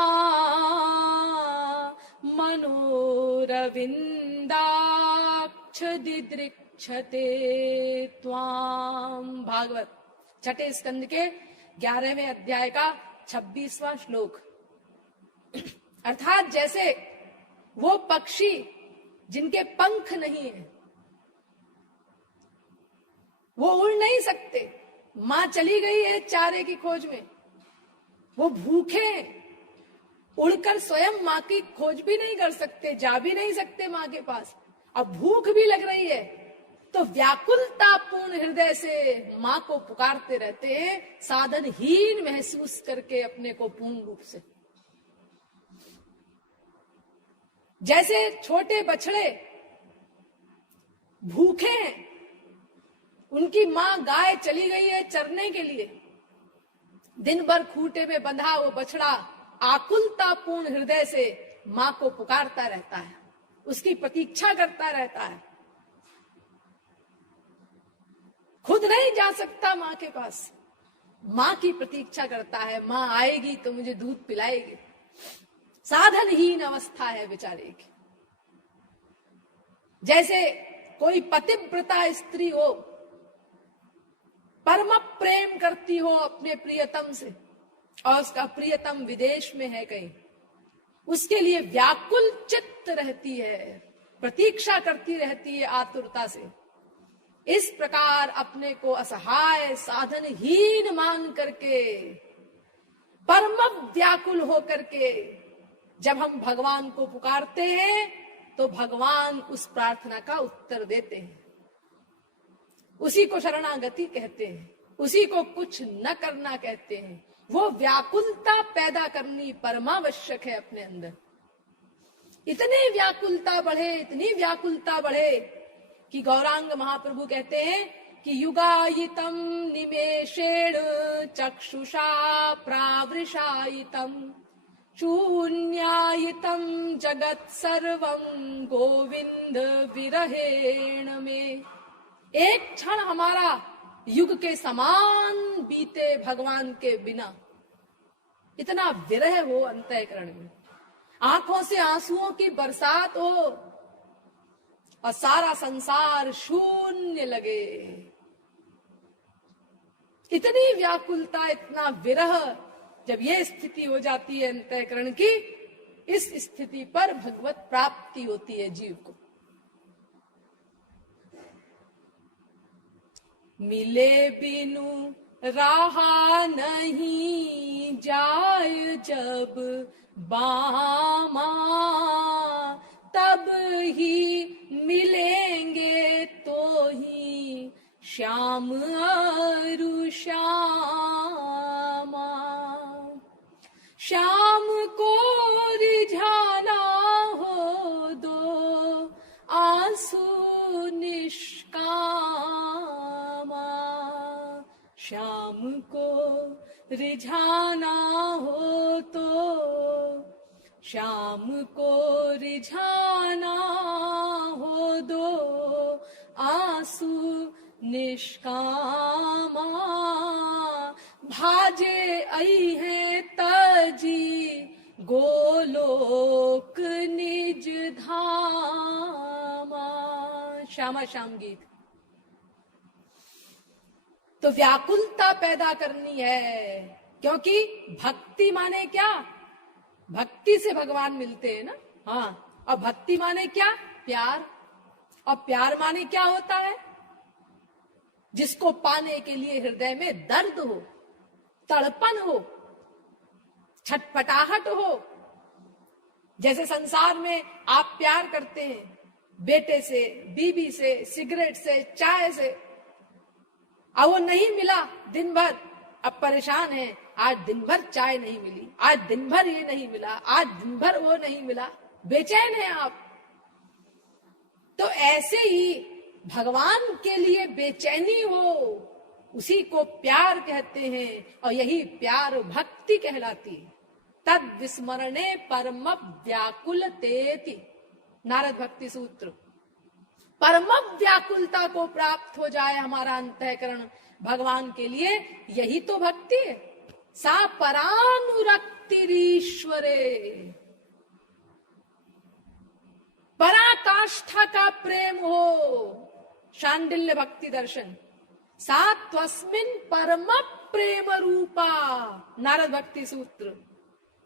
मनोरविन्दाक्ष दिदृक्षते त्वाम्। भागवत छठे स्कंद के 11वें अध्याय का 26वां श्लोक। अर्थात जैसे वो पक्षी जिनके पंख नहीं है, वो उड़ नहीं सकते, मां चली गई है चारे की खोज में, वो भूखे हैं, उड़कर स्वयं मां की खोज भी नहीं कर सकते, जा भी नहीं सकते मां के पास, अब भूख भी लग रही है, तो व्याकुलता पूर्ण हृदय से मां को पुकारते रहते हैं, साधनहीन महसूस करके अपने को पूर्ण रूप से। जैसे छोटे बछड़े भूखे हैं, उनकी मां गाय चली गई है चरने के लिए, दिन भर खूंटे में बंधा वो बछड़ा आकुलता पूर्ण हृदय से मां को पुकारता रहता है, उसकी प्रतीक्षा करता रहता है, खुद नहीं जा सकता मां के पास, मां की प्रतीक्षा करता है, मां आएगी तो मुझे दूध पिलाएगी। साधनहीन अवस्था है बेचारे की। जैसे कोई पतिव्रता स्त्री हो, परम प्रेम करती हो अपने प्रियतम से, और उसका प्रियतम विदेश में है कहीं, उसके लिए व्याकुल चित्त रहती है, प्रतीक्षा करती रहती है आतुरता से। इस प्रकार अपने को असहाय साधनहीन मान करके, परम व्याकुल होकर के जब हम भगवान को पुकारते हैं तो भगवान उस प्रार्थना का उत्तर देते हैं। उसी को शरणागति कहते हैं, उसी को कुछ न करना कहते हैं। वो व्याकुलता पैदा करनी परमावश्यक है अपने अंदर। इतनी व्याकुलता बढ़े, इतनी व्याकुलता बढ़े कि गौरांग महाप्रभु कहते हैं कि युगायितम निमेषेण चक्षुषा प्रावृषायितम शून्यायितम जगत सर्वं गोविंद विरहेण में। एक क्षण हमारा युग के समान बीते भगवान के बिना, इतना विरह हो अंतःकरण में, आंखों से आंसुओं की बरसात हो और सारा संसार शून्य लगे। इतनी व्याकुलता, इतना विरह, जब ये स्थिति हो जाती है अंतःकरण की, इस स्थिति पर भगवत प्राप्ति होती है जीव को। मिले बिनु रहा नहीं जाए जब बामा, तब ही मिलेंगे तो ही श्याम अरु श्यामा। श्याम को रिझाना हो दो आंसू निष्कामा, श्याम को रिझाना हो तो श्याम को रिझाना हो दो आंसू निष्कामा। भाजे आई है तजी गोलोक निज धामा। श्यामा श्याम गीत। तो व्याकुलता पैदा करनी है, क्योंकि भक्ति माने क्या? भक्ति से भगवान मिलते हैं ना। हाँ, और भक्ति माने क्या? प्यार। और प्यार माने क्या होता है? जिसको पाने के लिए हृदय में दर्द हो, तड़पन हो, छटपटाहट हो। जैसे संसार में आप प्यार करते हैं बेटे से, बीबी से, सिगरेट से, चाय से, अब वो नहीं मिला दिन भर, अब परेशान है। आज दिन भर चाय नहीं मिली, आज दिन भर ये नहीं मिला, आज दिन भर वो नहीं मिला, बेचैन है आप। तो ऐसे ही भगवान के लिए बेचैनी हो, उसी को प्यार कहते हैं, और यही प्यार भक्ति कहलाती है। तद विस्मरणे परम व्याकुलतेति, नारद भक्ति सूत्र। परम व्याकुलता को प्राप्त हो जाए हमारा अंतःकरण भगवान के लिए, यही तो भक्ति है। सा परानुरक्तिरीश्वरे, पराकाष्ठा का प्रेम हो, शांडिल्य भक्ति दर्शन। सा त्वस्मिन् परम प्रेम रूपा, नारद भक्ति सूत्र।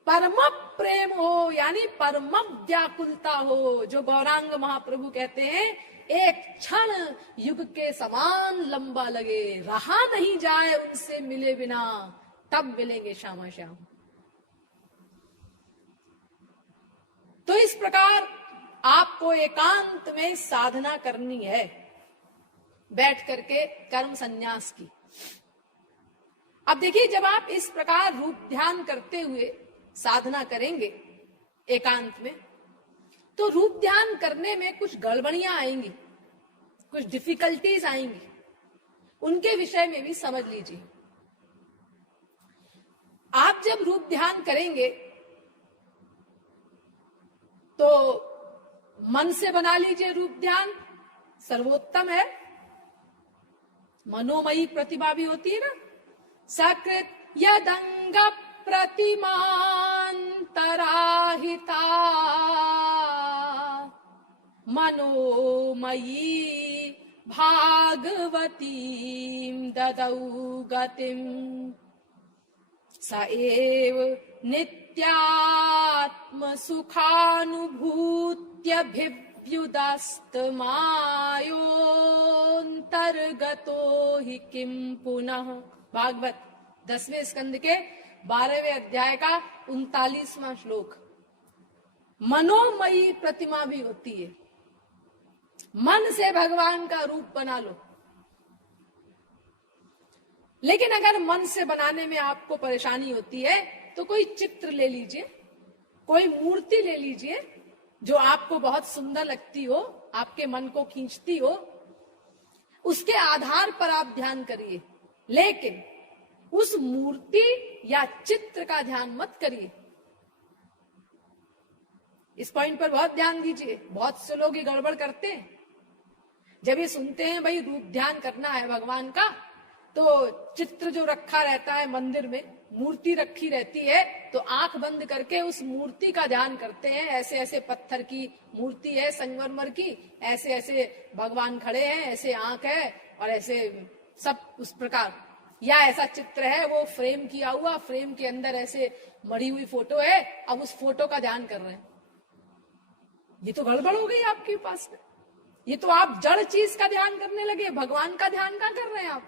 परम प्रेम हो यानी परम व्याकुलता हो, जो गौरांग महाप्रभु कहते हैं एक क्षण युग के समान लंबा लगे, रहा नहीं जाए उनसे मिले बिना, तब मिलेंगे श्यामा श्याम। तो इस प्रकार आपको एकांत में साधना करनी है, बैठ करके कर्म संन्यास की। अब देखिए, जब आप इस प्रकार रूप ध्यान करते हुए साधना करेंगे एकांत में, तो रूप ध्यान करने में कुछ गड़बड़ियां आएंगी, कुछ डिफिकल्टीज आएंगी, उनके विषय में भी समझ लीजिए। आप जब रूप ध्यान करेंगे तो मन से बना लीजिए रूप ध्यान, सर्वोत्तम है। मनोमयी प्रतिभा भी होती है ना। सकृत यदंग प्रतिमान्तराहिता मनोमयी भागवतीं ददौ गतिं, स एव नित्यात्म सुखानुभूत्यभिव्युदस्तमायोऽन्तर्गतो हि किं पुनः। भागवत 10वें स्कंद के 12वें अध्याय का 39वां श्लोक। मनोमयी प्रतिमा भी होती है, मन से भगवान का रूप बना लो। लेकिन अगर मन से बनाने में आपको परेशानी होती है तो कोई चित्र ले लीजिए, कोई मूर्ति ले लीजिए जो आपको बहुत सुंदर लगती हो, आपके मन को खींचती हो, उसके आधार पर आप ध्यान करिए। लेकिन उस मूर्ति या चित्र का ध्यान मत करिए। इस पॉइंट पर बहुत ध्यान दीजिए। बहुत से लोग ये गड़बड़ करते हैं। जब ये सुनते हैं भाई रूप ध्यान करना है भगवान का, तो चित्र जो रखा रहता है मंदिर में, मूर्ति रखी रहती है, तो आंख बंद करके उस मूर्ति का ध्यान करते हैं। ऐसे ऐसे पत्थर की मूर्ति है संगमरमर की, ऐसे ऐसे भगवान खड़े हैं, ऐसे आंख है और ऐसे सब उस प्रकार। या ऐसा चित्र है वो फ्रेम किया हुआ, फ्रेम के अंदर ऐसे मड़ी हुई फोटो है, अब उस फोटो का ध्यान कर रहे हैं। ये तो गड़बड़ हो गई आपके पास में। ये तो आप जड़ चीज का ध्यान करने लगे, भगवान का ध्यान कहाँ कर रहे हैं आप।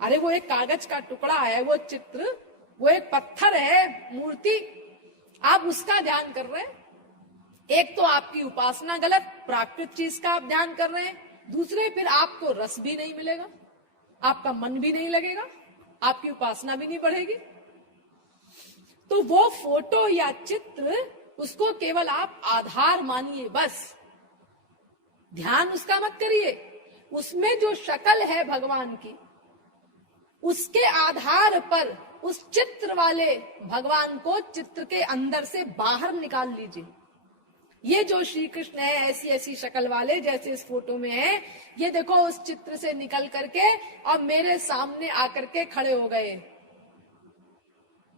अरे वो एक कागज का टुकड़ा है, वो चित्र, वो एक पत्थर है, मूर्ति, आप उसका ध्यान कर रहे हैं। एक तो आपकी उपासना गलत, प्राकृत चीज का आप ध्यान कर रहे हैं। दूसरे, फिर आपको रस भी नहीं मिलेगा, आपका मन भी नहीं लगेगा, आपकी उपासना भी नहीं बढ़ेगी। तो वो फोटो या चित्र, उसको केवल आप आधार मानिए, बस ध्यान उसका मत करिए। उसमें जो शक्ल है भगवान की, उसके आधार पर उस चित्र वाले भगवान को चित्र के अंदर से बाहर निकाल लीजिए। ये जो श्री कृष्ण है ऐसी ऐसी शक्ल वाले, जैसे इस फोटो में है, ये देखो उस चित्र से निकल करके अब मेरे सामने आकर के खड़े हो गए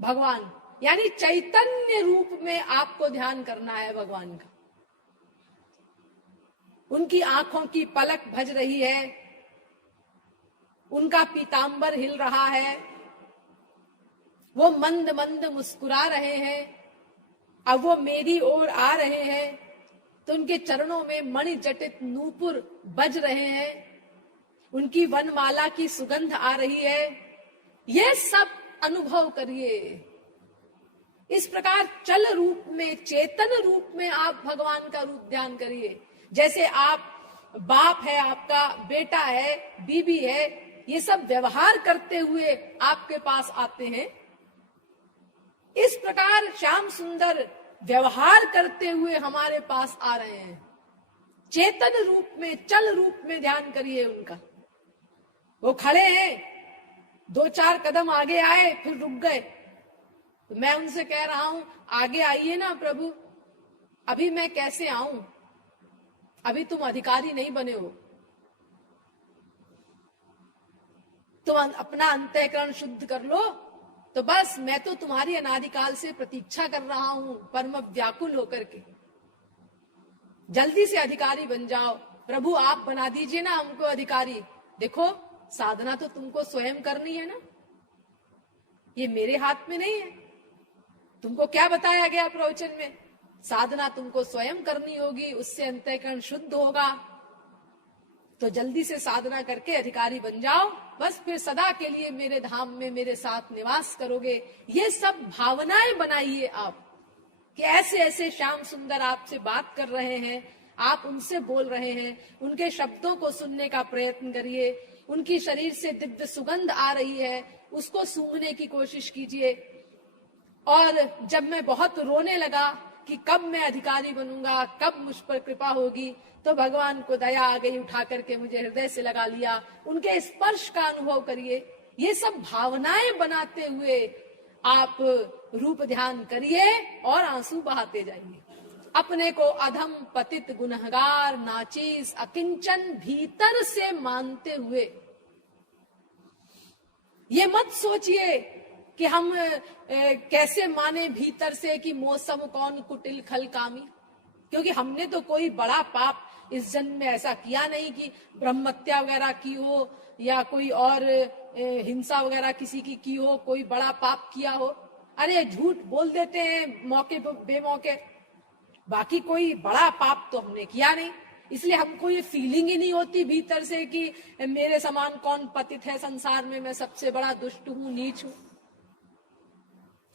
भगवान। यानी चैतन्य रूप में आपको ध्यान करना है भगवान का। उनकी आंखों की पलक भज रही है, उनका पीतांबर हिल रहा है, वो मंद मंद मुस्कुरा रहे हैं, अब वो मेरी ओर आ रहे हैं, तो उनके चरणों में मणि जटित नूपुर बज रहे हैं, उनकी वनमाला की सुगंध आ रही है। ये सब अनुभव करिए। इस प्रकार चल रूप में, चेतन रूप में आप भगवान का रूप ध्यान करिए। जैसे आप बाप है, आपका बेटा है, बीबी है, ये सब व्यवहार करते हुए आपके पास आते हैं। इस प्रकार श्याम सुंदर व्यवहार करते हुए हमारे पास आ रहे हैं। चेतन रूप में, चल रूप में ध्यान करिए उनका। वो खड़े हैं, 2-4 कदम आगे आए, फिर रुक गए। तो मैं उनसे कह रहा हूं, आगे आइए ना प्रभु, अभी मैं कैसे आऊं, अभी तुम अधिकारी नहीं बने हो, तुम अपना अंतःकरण शुद्ध कर लो, तो बस मैं तो तुम्हारी अनादिकाल से प्रतीक्षा कर रहा हूं, परम व्याकुल होकर के। जल्दी से अधिकारी बन जाओ प्रभु, आप बना दीजिए ना हमको अधिकारी। देखो साधना तो तुमको स्वयं करनी है ना, ये मेरे हाथ में नहीं है। तुमको क्या बताया गया प्रवचन में? साधना तुमको स्वयं करनी होगी, उससे अंतःकरण शुद्ध होगा। तो जल्दी से साधना करके अधिकारी बन जाओ, बस फिर सदा के लिए मेरे धाम में मेरे साथ निवास करोगे। ये सब भावनाएं बनाइए आप कि ऐसे ऐसे श्याम सुंदर आपसे बात कर रहे हैं, आप उनसे बोल रहे हैं, उनके शब्दों को सुनने का प्रयत्न करिए। उनकी शरीर से दिव्य सुगंध आ रही है, उसको सूंघने की कोशिश कीजिए। और जब मैं बहुत रोने लगा कि कब मैं अधिकारी बनूंगा, कब मुझ पर कृपा होगी, तो भगवान को दया आ गई, उठा करके मुझे हृदय से लगा लिया। उनके स्पर्श का अनुभव करिए। ये सब भावनाएं बनाते हुए आप रूप ध्यान करिए और आंसू बहाते जाइए। अपने को अधम पतित गुनहगार नाचीज अकिंचन भीतर से मानते हुए, ये मत सोचिए कि हम कैसे माने भीतर से कि मौसम कौन कुटिल खल कामी, क्योंकि हमने तो कोई बड़ा पाप इस जन्म में ऐसा किया नहीं कि ब्रह्मत्या वगैरह की हो या कोई और हिंसा वगैरह किसी की हो, कोई बड़ा पाप किया हो। अरे झूठ बोल देते हैं मौके बेमौके, बाकी कोई बड़ा पाप तो हमने किया नहीं, इसलिए हमको ये फीलिंग ही नहीं होती भीतर से कि मेरे समान कौन पतित है संसार में, मैं सबसे बड़ा दुष्ट हूं, नीच हूं।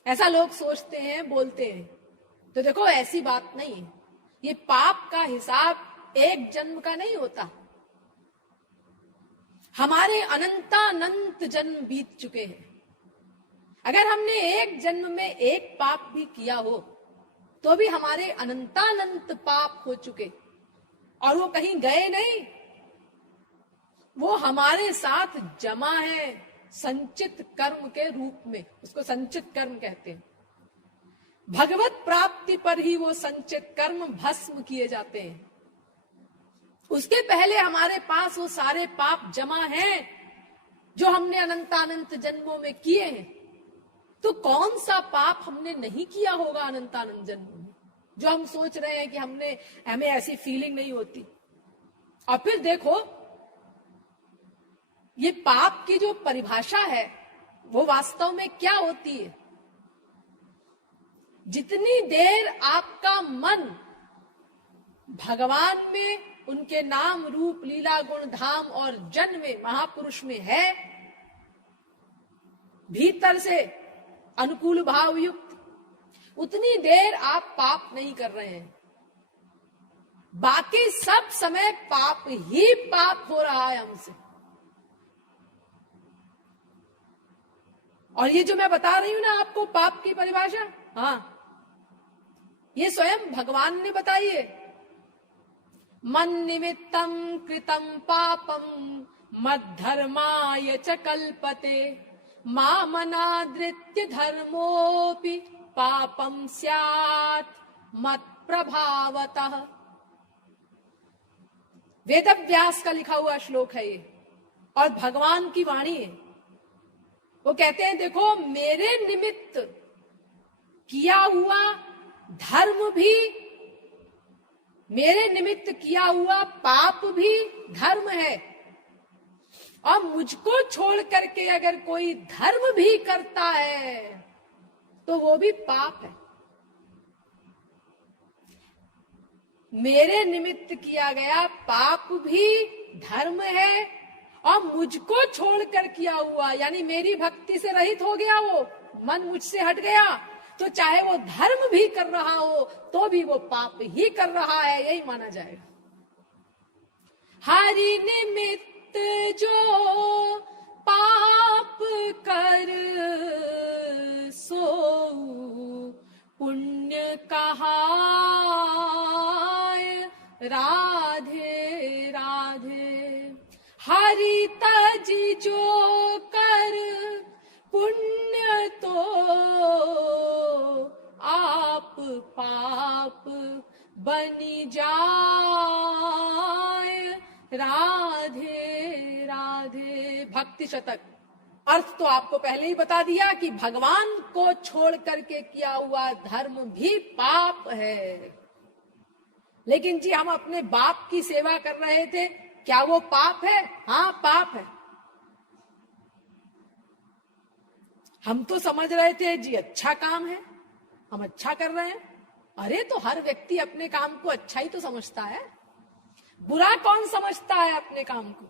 ऐसा लोग सोचते हैं, बोलते हैं। तो देखो ऐसी बात नहीं है। ये पाप का हिसाब एक जन्म का नहीं होता, हमारे अनंतानंत जन्म बीत चुके हैं। अगर हमने एक जन्म में एक पाप भी किया हो तो भी हमारे अनंतानंत पाप हो चुके, और वो कहीं गए नहीं, वो हमारे साथ जमा है संचित कर्म के रूप में। उसको संचित कर्म कहते हैं। भगवत प्राप्ति पर ही वो संचित कर्म भस्म किए जाते हैं। उसके पहले हमारे पास वो सारे पाप जमा हैं जो हमने अनंतानंत जन्मों में किए हैं। तो कौन सा पाप हमने नहीं किया होगा अनंतानंत जन्मों में, जो हम सोच रहे हैं कि हमें ऐसी फीलिंग नहीं होती। और फिर देखो, ये पाप की जो परिभाषा है वो वास्तव में क्या होती है? जितनी देर आपका मन भगवान में, उनके नाम रूप लीला गुण धाम और जन में, महापुरुष में है, भीतर से अनुकूल भाव युक्त, उतनी देर आप पाप नहीं कर रहे हैं। बाकी सब समय पाप ही पाप हो रहा है हमसे। और ये जो मैं बता रही हूं ना आपको पाप की परिभाषा, हाँ, ये स्वयं भगवान ने बताई है। मन निमित्तम कृतम पापम मद्धर्माय च कल्पते मामनादृत्य धर्मोपि पापम स्यात् मत प्रभावतः। वेदव्यास का लिखा हुआ श्लोक है ये, और भगवान की वाणी है। वो कहते हैं देखो, मेरे निमित्त किया हुआ धर्म भी, मेरे निमित्त किया हुआ पाप भी धर्म है, और मुझको छोड़ करके अगर कोई धर्म भी करता है तो वो भी पाप है। मेरे निमित्त किया गया पाप भी धर्म है, और मुझको छोड़कर किया हुआ, यानी मेरी भक्ति से रहित हो गया, वो मन मुझसे हट गया, तो चाहे वो धर्म भी कर रहा हो तो भी वो पाप ही कर रहा है, यही माना जाएगा। हरि निमित्त जो पाप कर सो पुण्य कहाय राधे राधे। हरि तज जो कर पुण्य तो आप पाप बनी जाए राधे राधे। भक्ति शतक। अर्थ तो आपको पहले ही बता दिया कि भगवान को छोड़ करके किया हुआ धर्म भी पाप है। लेकिन जी हम अपने बाप की सेवा कर रहे थे, क्या वो पाप है? हाँ, पाप है। हम तो समझ रहे थे जी अच्छा काम है, हम अच्छा कर रहे हैं। अरे तो हर व्यक्ति अपने काम को अच्छा ही तो समझता है, बुरा कौन समझता है अपने काम को?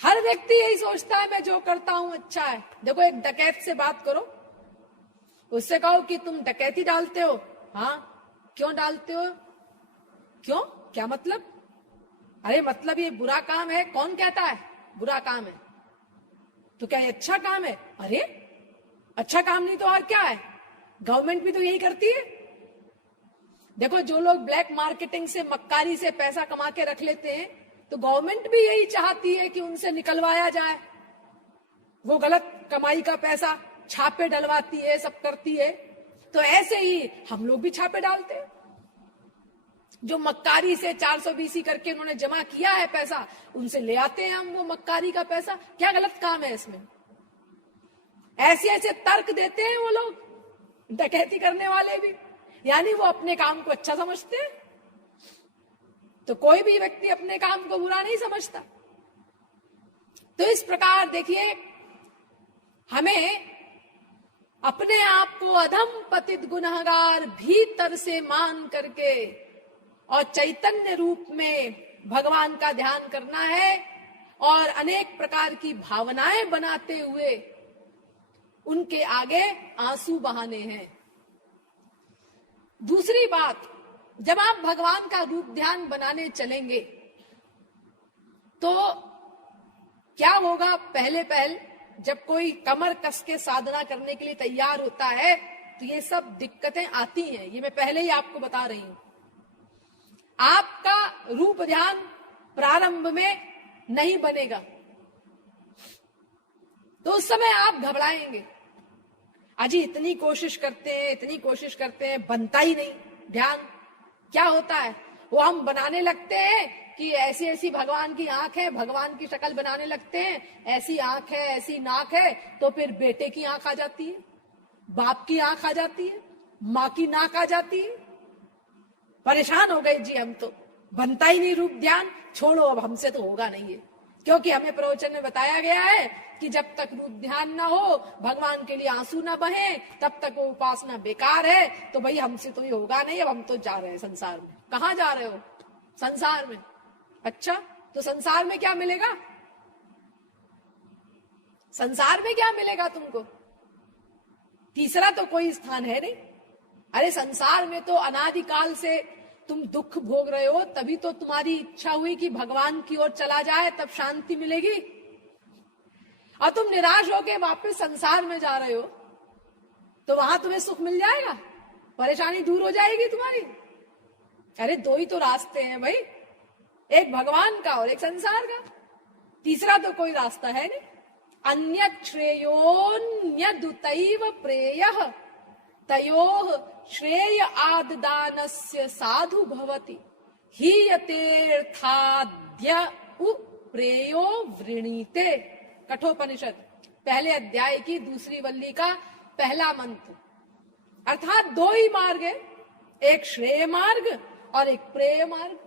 हर व्यक्ति यही सोचता है मैं जो करता हूं अच्छा है। देखो, एक डकैत से बात करो, उससे कहो कि तुम डकैती डालते हो। हाँ, क्यों डालते हो? क्यों? क्या मतलब? अरे मतलब ये बुरा काम है। कौन कहता है बुरा काम है? तो क्या ये अच्छा काम है? अरे अच्छा काम नहीं तो और क्या है? गवर्नमेंट भी तो यही करती है। देखो, जो लोग ब्लैक मार्केटिंग से, मक्कारी से पैसा कमा के रख लेते हैं, तो गवर्नमेंट भी यही चाहती है कि उनसे निकलवाया जाए। वो गलत कमाई का पैसा छापे डलवाती है, सब करती है। तो ऐसे ही हम लोग भी छापे डालते हैं। जो मक्कारी से 420 करके उन्होंने जमा किया है पैसा, उनसे ले आते हैं हम वो मक्कारी का पैसा। क्या गलत काम है इसमें? ऐसे ऐसे तर्क देते हैं वो लोग, डकैती करने वाले भी, यानी वो अपने काम को अच्छा समझते हैं। तो कोई भी व्यक्ति अपने काम को बुरा नहीं समझता। तो इस प्रकार देखिए, हमें अपने आप को अधम पतित गुनहगार भीतर से मान करके और चैतन्य रूप में भगवान का ध्यान करना है, और अनेक प्रकार की भावनाएं बनाते हुए उनके आगे आंसू बहाने हैं। दूसरी बात, जब आप भगवान का रूप ध्यान बनाने चलेंगे तो क्या होगा? पहले जब कोई कमर कस के साधना करने के लिए तैयार होता है तो ये सब दिक्कतें आती हैं। ये मैं पहले ही आपको बता रही हूं। आपका रूप ध्यान प्रारंभ में नहीं बनेगा तो उस समय आप घबराएंगे। अजी इतनी कोशिश करते हैं, बनता ही नहीं ध्यान। क्या होता है? वो हम बनाने लगते हैं कि ऐसी ऐसी भगवान की आंख है, भगवान की शक्ल बनाने लगते हैं, ऐसी आंख है, ऐसी नाक है, तो फिर बेटे की आंख आ जाती है, बाप की आंख आ जाती है, माँ की नाक आ जाती है। परेशान हो गए जी हम तो, बनता ही नहीं रूप ध्यान, छोड़ो अब हमसे तो होगा नहीं है। क्योंकि हमें प्रवचन में बताया गया है कि जब तक रूप ध्यान ना हो, भगवान के लिए आंसू ना बहे, तब तक वो उपासना बेकार है। तो भाई हमसे तो ये होगा नहीं, अब हम तो जा रहे हैं संसार में। कहाँ जा रहे हो? संसार में। अच्छा, तो संसार में क्या मिलेगा? संसार में क्या मिलेगा तुमको? तीसरा तो कोई स्थान है नहीं। अरे संसार में तो अनादिकाल से तुम दुख भोग रहे हो, तभी तो तुम्हारी इच्छा हुई कि भगवान की ओर चला जाए, तब शांति मिलेगी। और तुम निराश होके वापस संसार में जा रहे हो, तो वहां तुम्हें सुख मिल जाएगा, परेशानी दूर हो जाएगी तुम्हारी। अरे दो ही तो रास्ते हैं भाई, एक भगवान का और एक संसार का, तीसरा तो कोई रास्ता है नहीं। अन्य श्रेयोन्यदुतैव प्रेयः तयोः श्रेय आददानस्य साधु भवति हीयतेर्थाद्य प्रेयो वृणीते। कठोपनिषद पहले अध्याय की दूसरी वल्ली का पहला मंत्र। अर्थात दो ही मार्ग है, एक श्रेय मार्ग और एक प्रेय मार्ग।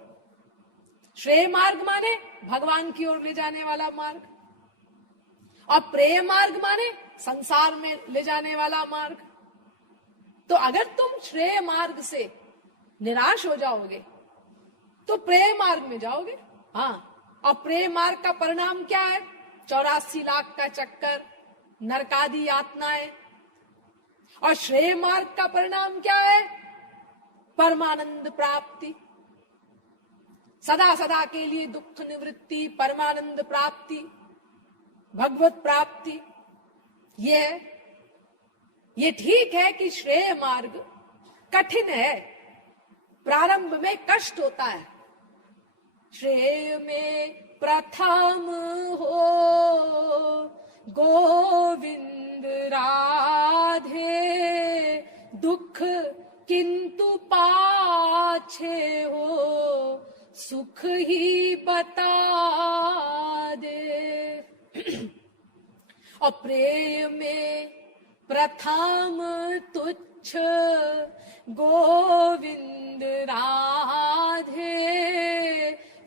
श्रेय मार्ग माने भगवान की ओर ले जाने वाला मार्ग, और प्रेय मार्ग माने संसार में ले जाने वाला मार्ग। तो अगर तुम श्रेय मार्ग से निराश हो जाओगे तो प्रेय मार्ग में जाओगे। हाँ, और प्रेय मार्ग का परिणाम क्या है? 84 लाख का चक्कर, नरकादी यातनाएं। और श्रेय मार्ग का परिणाम क्या है? परमानंद प्राप्ति, सदा सदा के लिए दुख निवृत्ति, परमानंद प्राप्ति, भगवत प्राप्ति। ये ठीक है कि श्रेय मार्ग कठिन है, प्रारंभ में कष्ट होता है। श्रेय में प्रथम हो गोविंद राधे, दुख किंतु पाछे हो सुख ही बता दे। और प्रेय में प्रथम तुच्छ गोविंद राधे,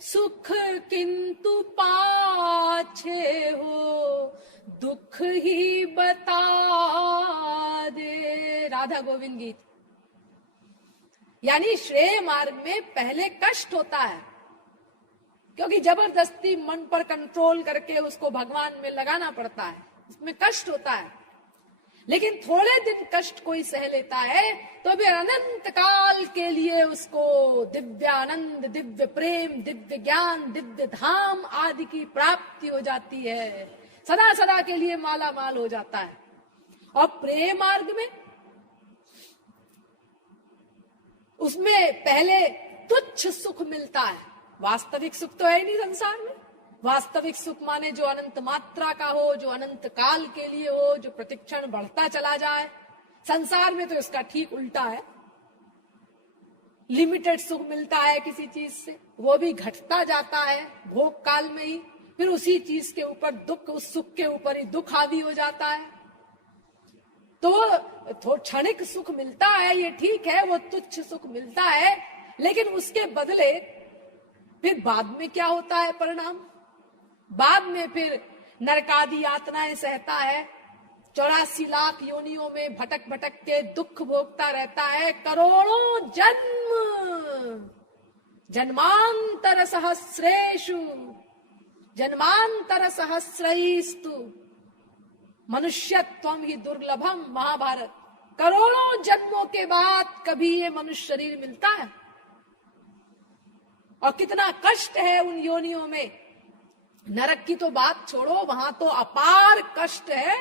सुख किंतु पाछे हो दुख ही बता दे। राधा गोविंद गीत। यानी श्रेय मार्ग में पहले कष्ट होता है, क्योंकि जबरदस्ती मन पर कंट्रोल करके उसको भगवान में लगाना पड़ता है, उसमें कष्ट होता है। लेकिन थोड़े दिन कष्ट कोई सह लेता है तो भी अनंत काल के लिए उसको दिव्य आनंद, दिव्य प्रेम, दिव्य ज्ञान, दिव्य धाम आदि की प्राप्ति हो जाती है, सदा सदा के लिए माला माल हो जाता है। और प्रेम मार्ग में उसमें पहले तुच्छ सुख मिलता है, वास्तविक सुख तो है नहीं संसार में। वास्तविक सुख माने जो अनंत मात्रा का हो, जो अनंत काल के लिए हो, जो प्रतिक्षण बढ़ता चला जाए। संसार में तो इसका ठीक उल्टा है, लिमिटेड सुख मिलता है किसी चीज से, वो भी घटता जाता है भोग काल में ही, फिर उसी चीज के ऊपर दुख, उस सुख के ऊपर ही दुख हावी हो जाता है। तो क्षणिक सुख मिलता है, ये ठीक है, वो तुच्छ सुख मिलता है, लेकिन उसके बदले फिर बाद में क्या होता है परिणाम? बाद में फिर नरकादी यातनाएं सहता है, 84 लाख योनियों में भटक भटक के दुख भोगता रहता है, करोड़ों जन्म, जन्मांतर सहस्रेषु जन्मांतर सहस्रैस्तु मनुष्यत्वम ही दुर्लभम। महाभारत। करोड़ों जन्मों के बाद कभी ये मनुष्य शरीर मिलता है, और कितना कष्ट है उन योनियों में। नरक की तो बात छोड़ो, वहां तो अपार कष्ट है,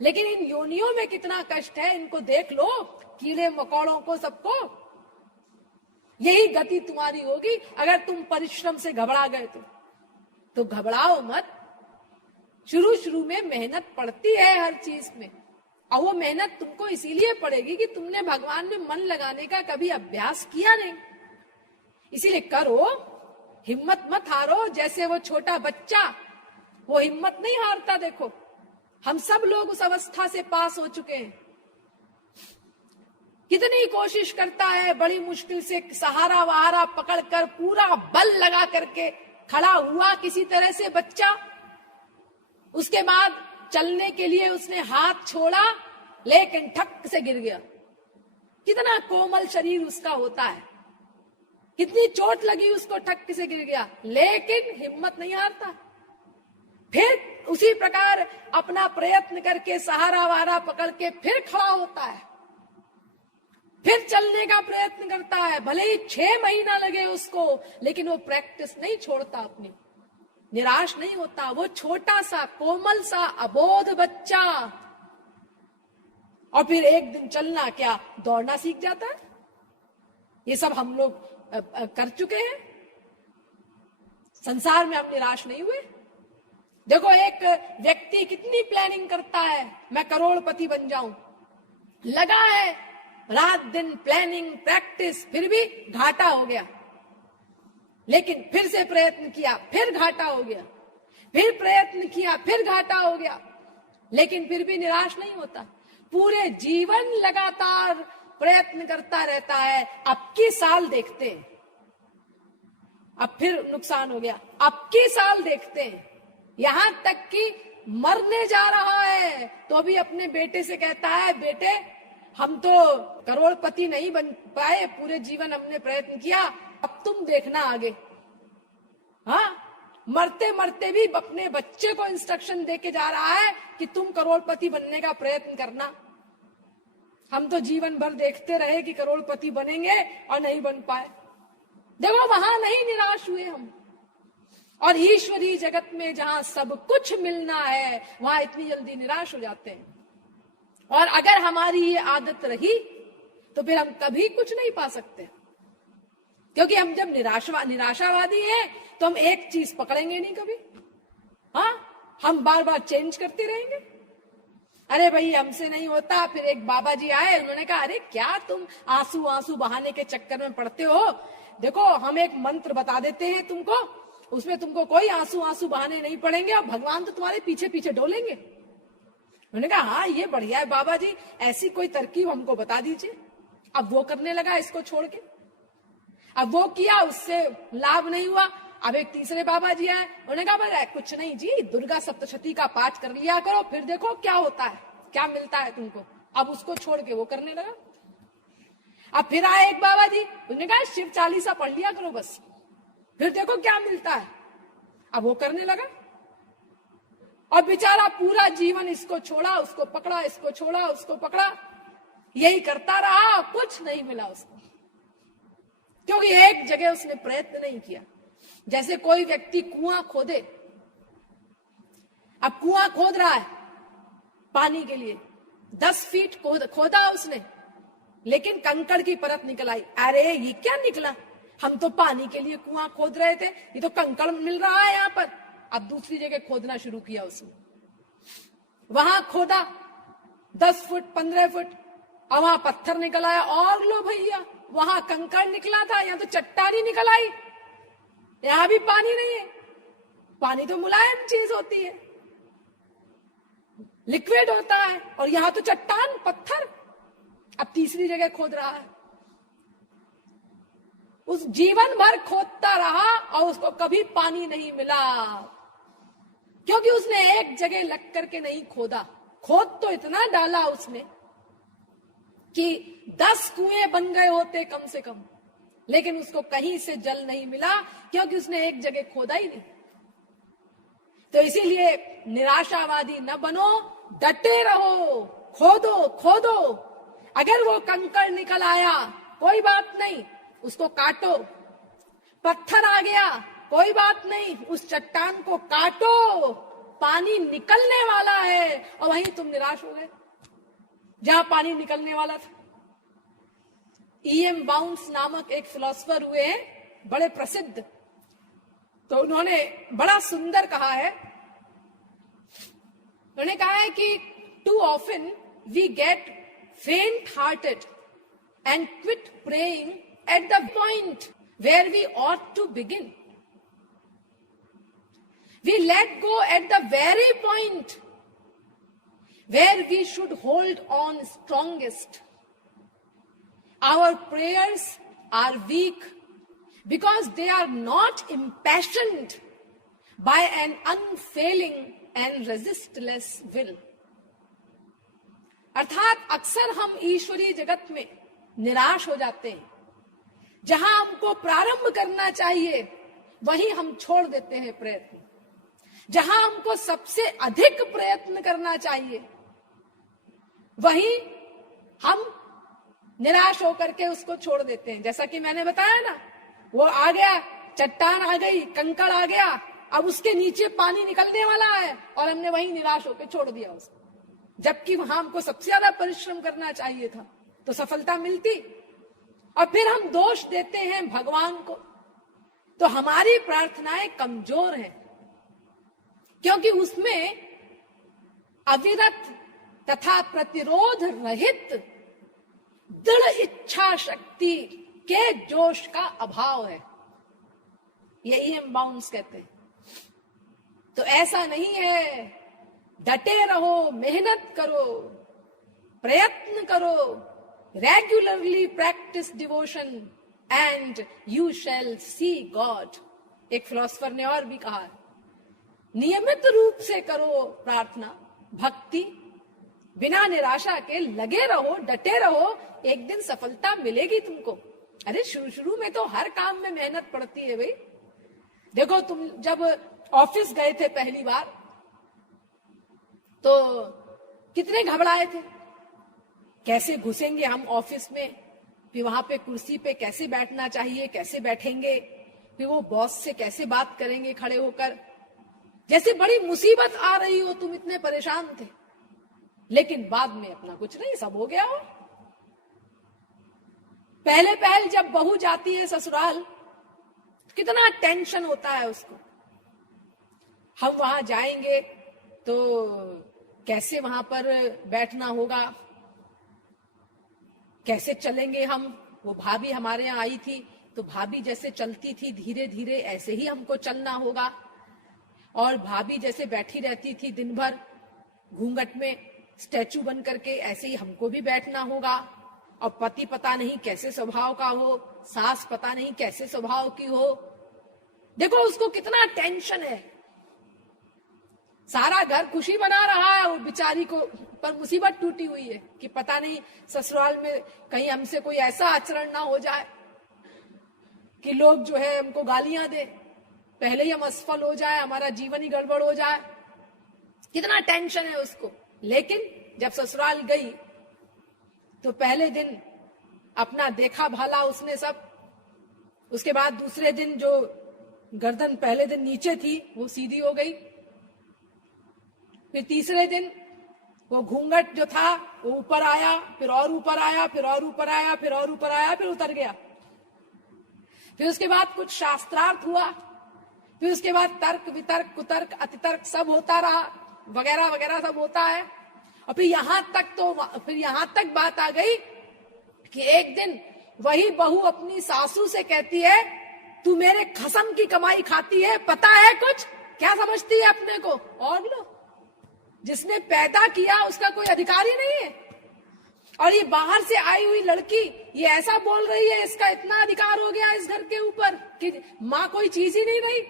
लेकिन इन योनियों में कितना कष्ट है इनको देख लो, कीड़े मकोड़ों को, सबको। यही गति तुम्हारी होगी अगर तुम परिश्रम से घबरा गए तो घबराओ मत। शुरू शुरू में मेहनत पड़ती है हर चीज में, और वो मेहनत तुमको इसीलिए पड़ेगी कि तुमने भगवान में मन लगाने का कभी अभ्यास किया नहीं। इसीलिए करो, हिम्मत मत हारो। जैसे वो छोटा बच्चा, वो हिम्मत नहीं हारता। देखो, हम सब लोग उस अवस्था से पास हो चुके हैं। कितनी कोशिश करता है, बड़ी मुश्किल से सहारा वहारा पकड़कर पूरा बल लगा करके खड़ा हुआ किसी तरह से बच्चा। उसके बाद चलने के लिए उसने हाथ छोड़ा, लेकिन ठक से गिर गया। कितना कोमल शरीर उसका होता है, कितनी चोट लगी उसको, ठक से गिर गया, लेकिन हिम्मत नहीं हारता। फिर उसी प्रकार अपना प्रयत्न करके सहारा वहारा पकड़ के फिर खड़ा होता है, फिर चलने का प्रयत्न करता है, भले ही 6 महीना लगे उसको, लेकिन वो प्रैक्टिस नहीं छोड़ता अपनी, निराश नहीं होता। वो छोटा सा कोमल सा अबोध बच्चा, और फिर एक दिन चलना क्या दौड़ना सीख जाता है। ये सब हम लोग कर चुके हैं। संसार में हम निराश नहीं हुए। देखो एक व्यक्ति कितनी प्लानिंग करता है, मैं करोड़पति बन जाऊं, लगा है रात दिन प्लानिंग प्रैक्टिस, फिर भी घाटा हो गया, लेकिन फिर से प्रयत्न किया, फिर घाटा हो गया, फिर प्रयत्न किया, फिर घाटा हो गया, लेकिन फिर भी निराश नहीं होता। पूरे जीवन लगातार प्रयत्न करता रहता है। अब की साल देखते हैं, अब फिर नुकसान हो गया, अब की साल देखते हैं, यहां तक कि मरने जा रहा है तो भी अपने बेटे से कहता है, बेटे हम तो करोड़पति नहीं बन पाए, पूरे जीवन हमने प्रयत्न किया, अब तुम देखना आगे। हाँ, मरते मरते भी अपने बच्चे को इंस्ट्रक्शन देके जा रहा है कि तुम करोड़पति बनने का प्रयत्न करना। हम तो जीवन भर देखते रहे कि करोड़पति बनेंगे और नहीं बन पाए। देखो वहां नहीं निराश हुए हम। और ईश्वरीय जगत में जहां सब कुछ मिलना है, वहां इतनी जल्दी निराश हो जाते हैं। और अगर हमारी ये आदत रही तो फिर हम कभी कुछ नहीं पा सकते, क्योंकि हम जब निराशावादी हैं तो हम एक चीज पकड़ेंगे नहीं कभी। हाँ, हम बार बार चेंज करते रहेंगे। अरे भाई हमसे नहीं होता, फिर एक बाबा जी आए, उन्होंने कहा अरे क्या तुम आंसू आंसू बहाने के चक्कर में पड़ते हो, देखो हम एक मंत्र बता देते हैं तुमको, उसमें तुमको कोई आंसू आंसू बहाने नहीं पड़ेंगे और भगवान तो तुम्हारे पीछे पीछे डोलेंगे। उन्होंने कहा हाँ ये बढ़िया है बाबा जी, ऐसी कोई तरकीब हमको बता दीजिए। अब वो करने लगा इसको छोड़ के। अब वो किया, उससे लाभ नहीं हुआ। अब एक तीसरे बाबा जी आए, उन्होंने कहा कुछ नहीं जी, दुर्गा सप्तशती का पाठ कर लिया करो, फिर देखो क्या होता है, क्या मिलता है तुमको। अब उसको छोड़ के वो करने लगा। अब फिर आए एक बाबा जी, उन्होंने कहा शिव चालीसा पढ़ लिया करो बस, फिर देखो क्या मिलता है। अब वो करने लगा। और बेचारा पूरा जीवन इसको छोड़ा, उसको पकड़ा, इसको छोड़ा, उसको पकड़ा, यही करता रहा, कुछ नहीं मिला उसको, क्योंकि एक जगह उसने प्रयत्न नहीं किया। जैसे कोई व्यक्ति कुआं खोदे, अब कुआं खोद रहा है पानी के लिए, 10 फीट खोदा उसने, लेकिन कंकड़ की परत निकल आई। अरे ये क्या निकला, हम तो पानी के लिए कुआं खोद रहे थे, ये तो कंकड़ मिल रहा है यहाँ पर। अब दूसरी जगह खोदना शुरू किया उसने, वहां खोदा 10 फुट 15 फुट, और वहां पत्थर निकल आया। और लो भैया, वहां कंकड़ निकला था, यहाँ तो चट्टानी निकल आई। यहां भी पानी नहीं है, पानी तो मुलायम चीज होती है, लिक्विड होता है, और यहां तो चट्टान पत्थर। अब तीसरी जगह खोद रहा है। उस जीवन भर खोदता रहा और उसको कभी पानी नहीं मिला, क्योंकि उसने एक जगह लग करके नहीं खोदा। खोद तो इतना डाला उसने कि 10 कुएं बन गए होते कम से कम, लेकिन उसको कहीं से जल नहीं मिला, क्योंकि उसने एक जगह खोदा ही नहीं। तो इसीलिए निराशावादी न बनो, डटे रहो, खोदो खोदो। अगर वो कंकड़ निकल आया कोई बात नहीं, उसको काटो। पत्थर आ गया कोई बात नहीं, उस चट्टान को काटो, पानी निकलने वाला है। और वहीं तुम निराश हो गए जहां पानी निकलने वाला था। E.M. बाउंस नामक एक फिलोसफर हुए हैं, बड़े प्रसिद्ध, तो उन्होंने बड़ा सुंदर कहा है। उन्होंने कहा है कि too often we get faint hearted and quit praying at the point where we ought to begin. We let go at the very point where we should hold on strongest. Our prayers are weak because they are not impassioned by an unfailing and resistless will. अर्थात अक्सर हम ईश्वरीय जगत में निराश हो जाते हैं। जहां हमको प्रारंभ करना चाहिए वहीं हम छोड़ देते हैं प्रयत्न। जहां हमको सबसे अधिक प्रयत्न करना चाहिए, वहीं हम निराश होकर के उसको छोड़ देते हैं। जैसा कि मैंने बताया ना, वो आ गया, चट्टान आ गई, कंकड़ आ गया, अब उसके नीचे पानी निकलने वाला है और हमने वहीं निराश होकर छोड़ दिया उसको, जबकि वहां हमको सबसे ज्यादा परिश्रम करना चाहिए था तो सफलता मिलती। और फिर हम दोष देते हैं भगवान को, तो हमारी प्रार्थनाएं कमजोर हैं, क्योंकि उसमें अविरत तथा प्रतिरोध रहित दृढ़ इच्छा शक्ति के जोश का अभाव है। यही हम बाउंस कहते हैं। तो ऐसा नहीं है, डटे रहो, मेहनत करो, प्रयत्न करो, regularly practise devotion and you shall see God. एक फिलोसोफर ने और भी कहा, नियमित रूप से करो प्रार्थना, भक्ति, बिना निराशा के लगे रहो, डटे रहो, एक दिन सफलता मिलेगी तुमको। अरे शुरू में तो हर काम में मेहनत पड़ती है भाई। देखो, तुम जब ऑफिस गए थे पहली बार तो कितने घबराए थे, कैसे घुसेंगे हम ऑफिस में, फिर वहां पे कुर्सी पे कैसे बैठना चाहिए, कैसे बैठेंगे, फिर वो बॉस से कैसे बात करेंगे खड़े होकर, जैसे बड़ी मुसीबत आ रही हो, तुम इतने परेशान थे। लेकिन बाद में अपना कुछ नहीं, सब हो गया हो। पहले जब बहू जाती है ससुराल, कितना टेंशन होता है उसको। हम वहां जाएंगे तो कैसे वहां पर बैठना होगा, कैसे चलेंगे हम। वो भाभी हमारे यहाँ आई थी तो भाभी जैसे चलती थी धीरे धीरे, ऐसे ही हमको चलना होगा। और भाभी जैसे बैठी रहती थी दिन भर घूंघट में स्टैचू बन करके, ऐसे ही हमको भी बैठना होगा। और पति पता नहीं कैसे स्वभाव का हो, सास पता नहीं कैसे स्वभाव की हो। देखो उसको कितना टेंशन है, सारा घर खुशी बना रहा है, वो बेचारी को पर मुसीबत टूटी हुई है कि पता नहीं ससुराल में कहीं हमसे कोई ऐसा आचरण ना हो जाए कि लोग जो है हमको गालियां दे, पहले ही हम असफल हो जाए, हमारा जीवन ही गड़बड़ हो जाए। कितना टेंशन है उसको। लेकिन जब ससुराल गई तो पहले दिन अपना देखा भाला उसने सब, उसके बाद दूसरे दिन जो गर्दन पहले दिन नीचे थी वो सीधी हो गई, फिर तीसरे दिन वो घूंघट जो था वो ऊपर आया, फिर और ऊपर आया, फिर और ऊपर आया, फिर और ऊपर आया, फिर उतर गया। फिर उसके बाद कुछ शास्त्रार्थ हुआ, फिर उसके बाद तर्क वितर्क कुतर्क अतितर्क सब होता रहा, वगैरह वगैरह सब होता है। और फिर यहां तक बात आ गई कि एक दिन वही बहू अपनी सासू से कहती है, तू मेरे खसम की कमाई खाती है, पता है कुछ, क्या समझती है अपने को। और लो, जिसने पैदा किया उसका कोई अधिकार ही नहीं है। और ये बाहर से आई हुई लड़की ये ऐसा बोल रही है, इसका इतना अधिकार हो गया इस घर के ऊपर कि माँ कोई चीज ही नहीं रही।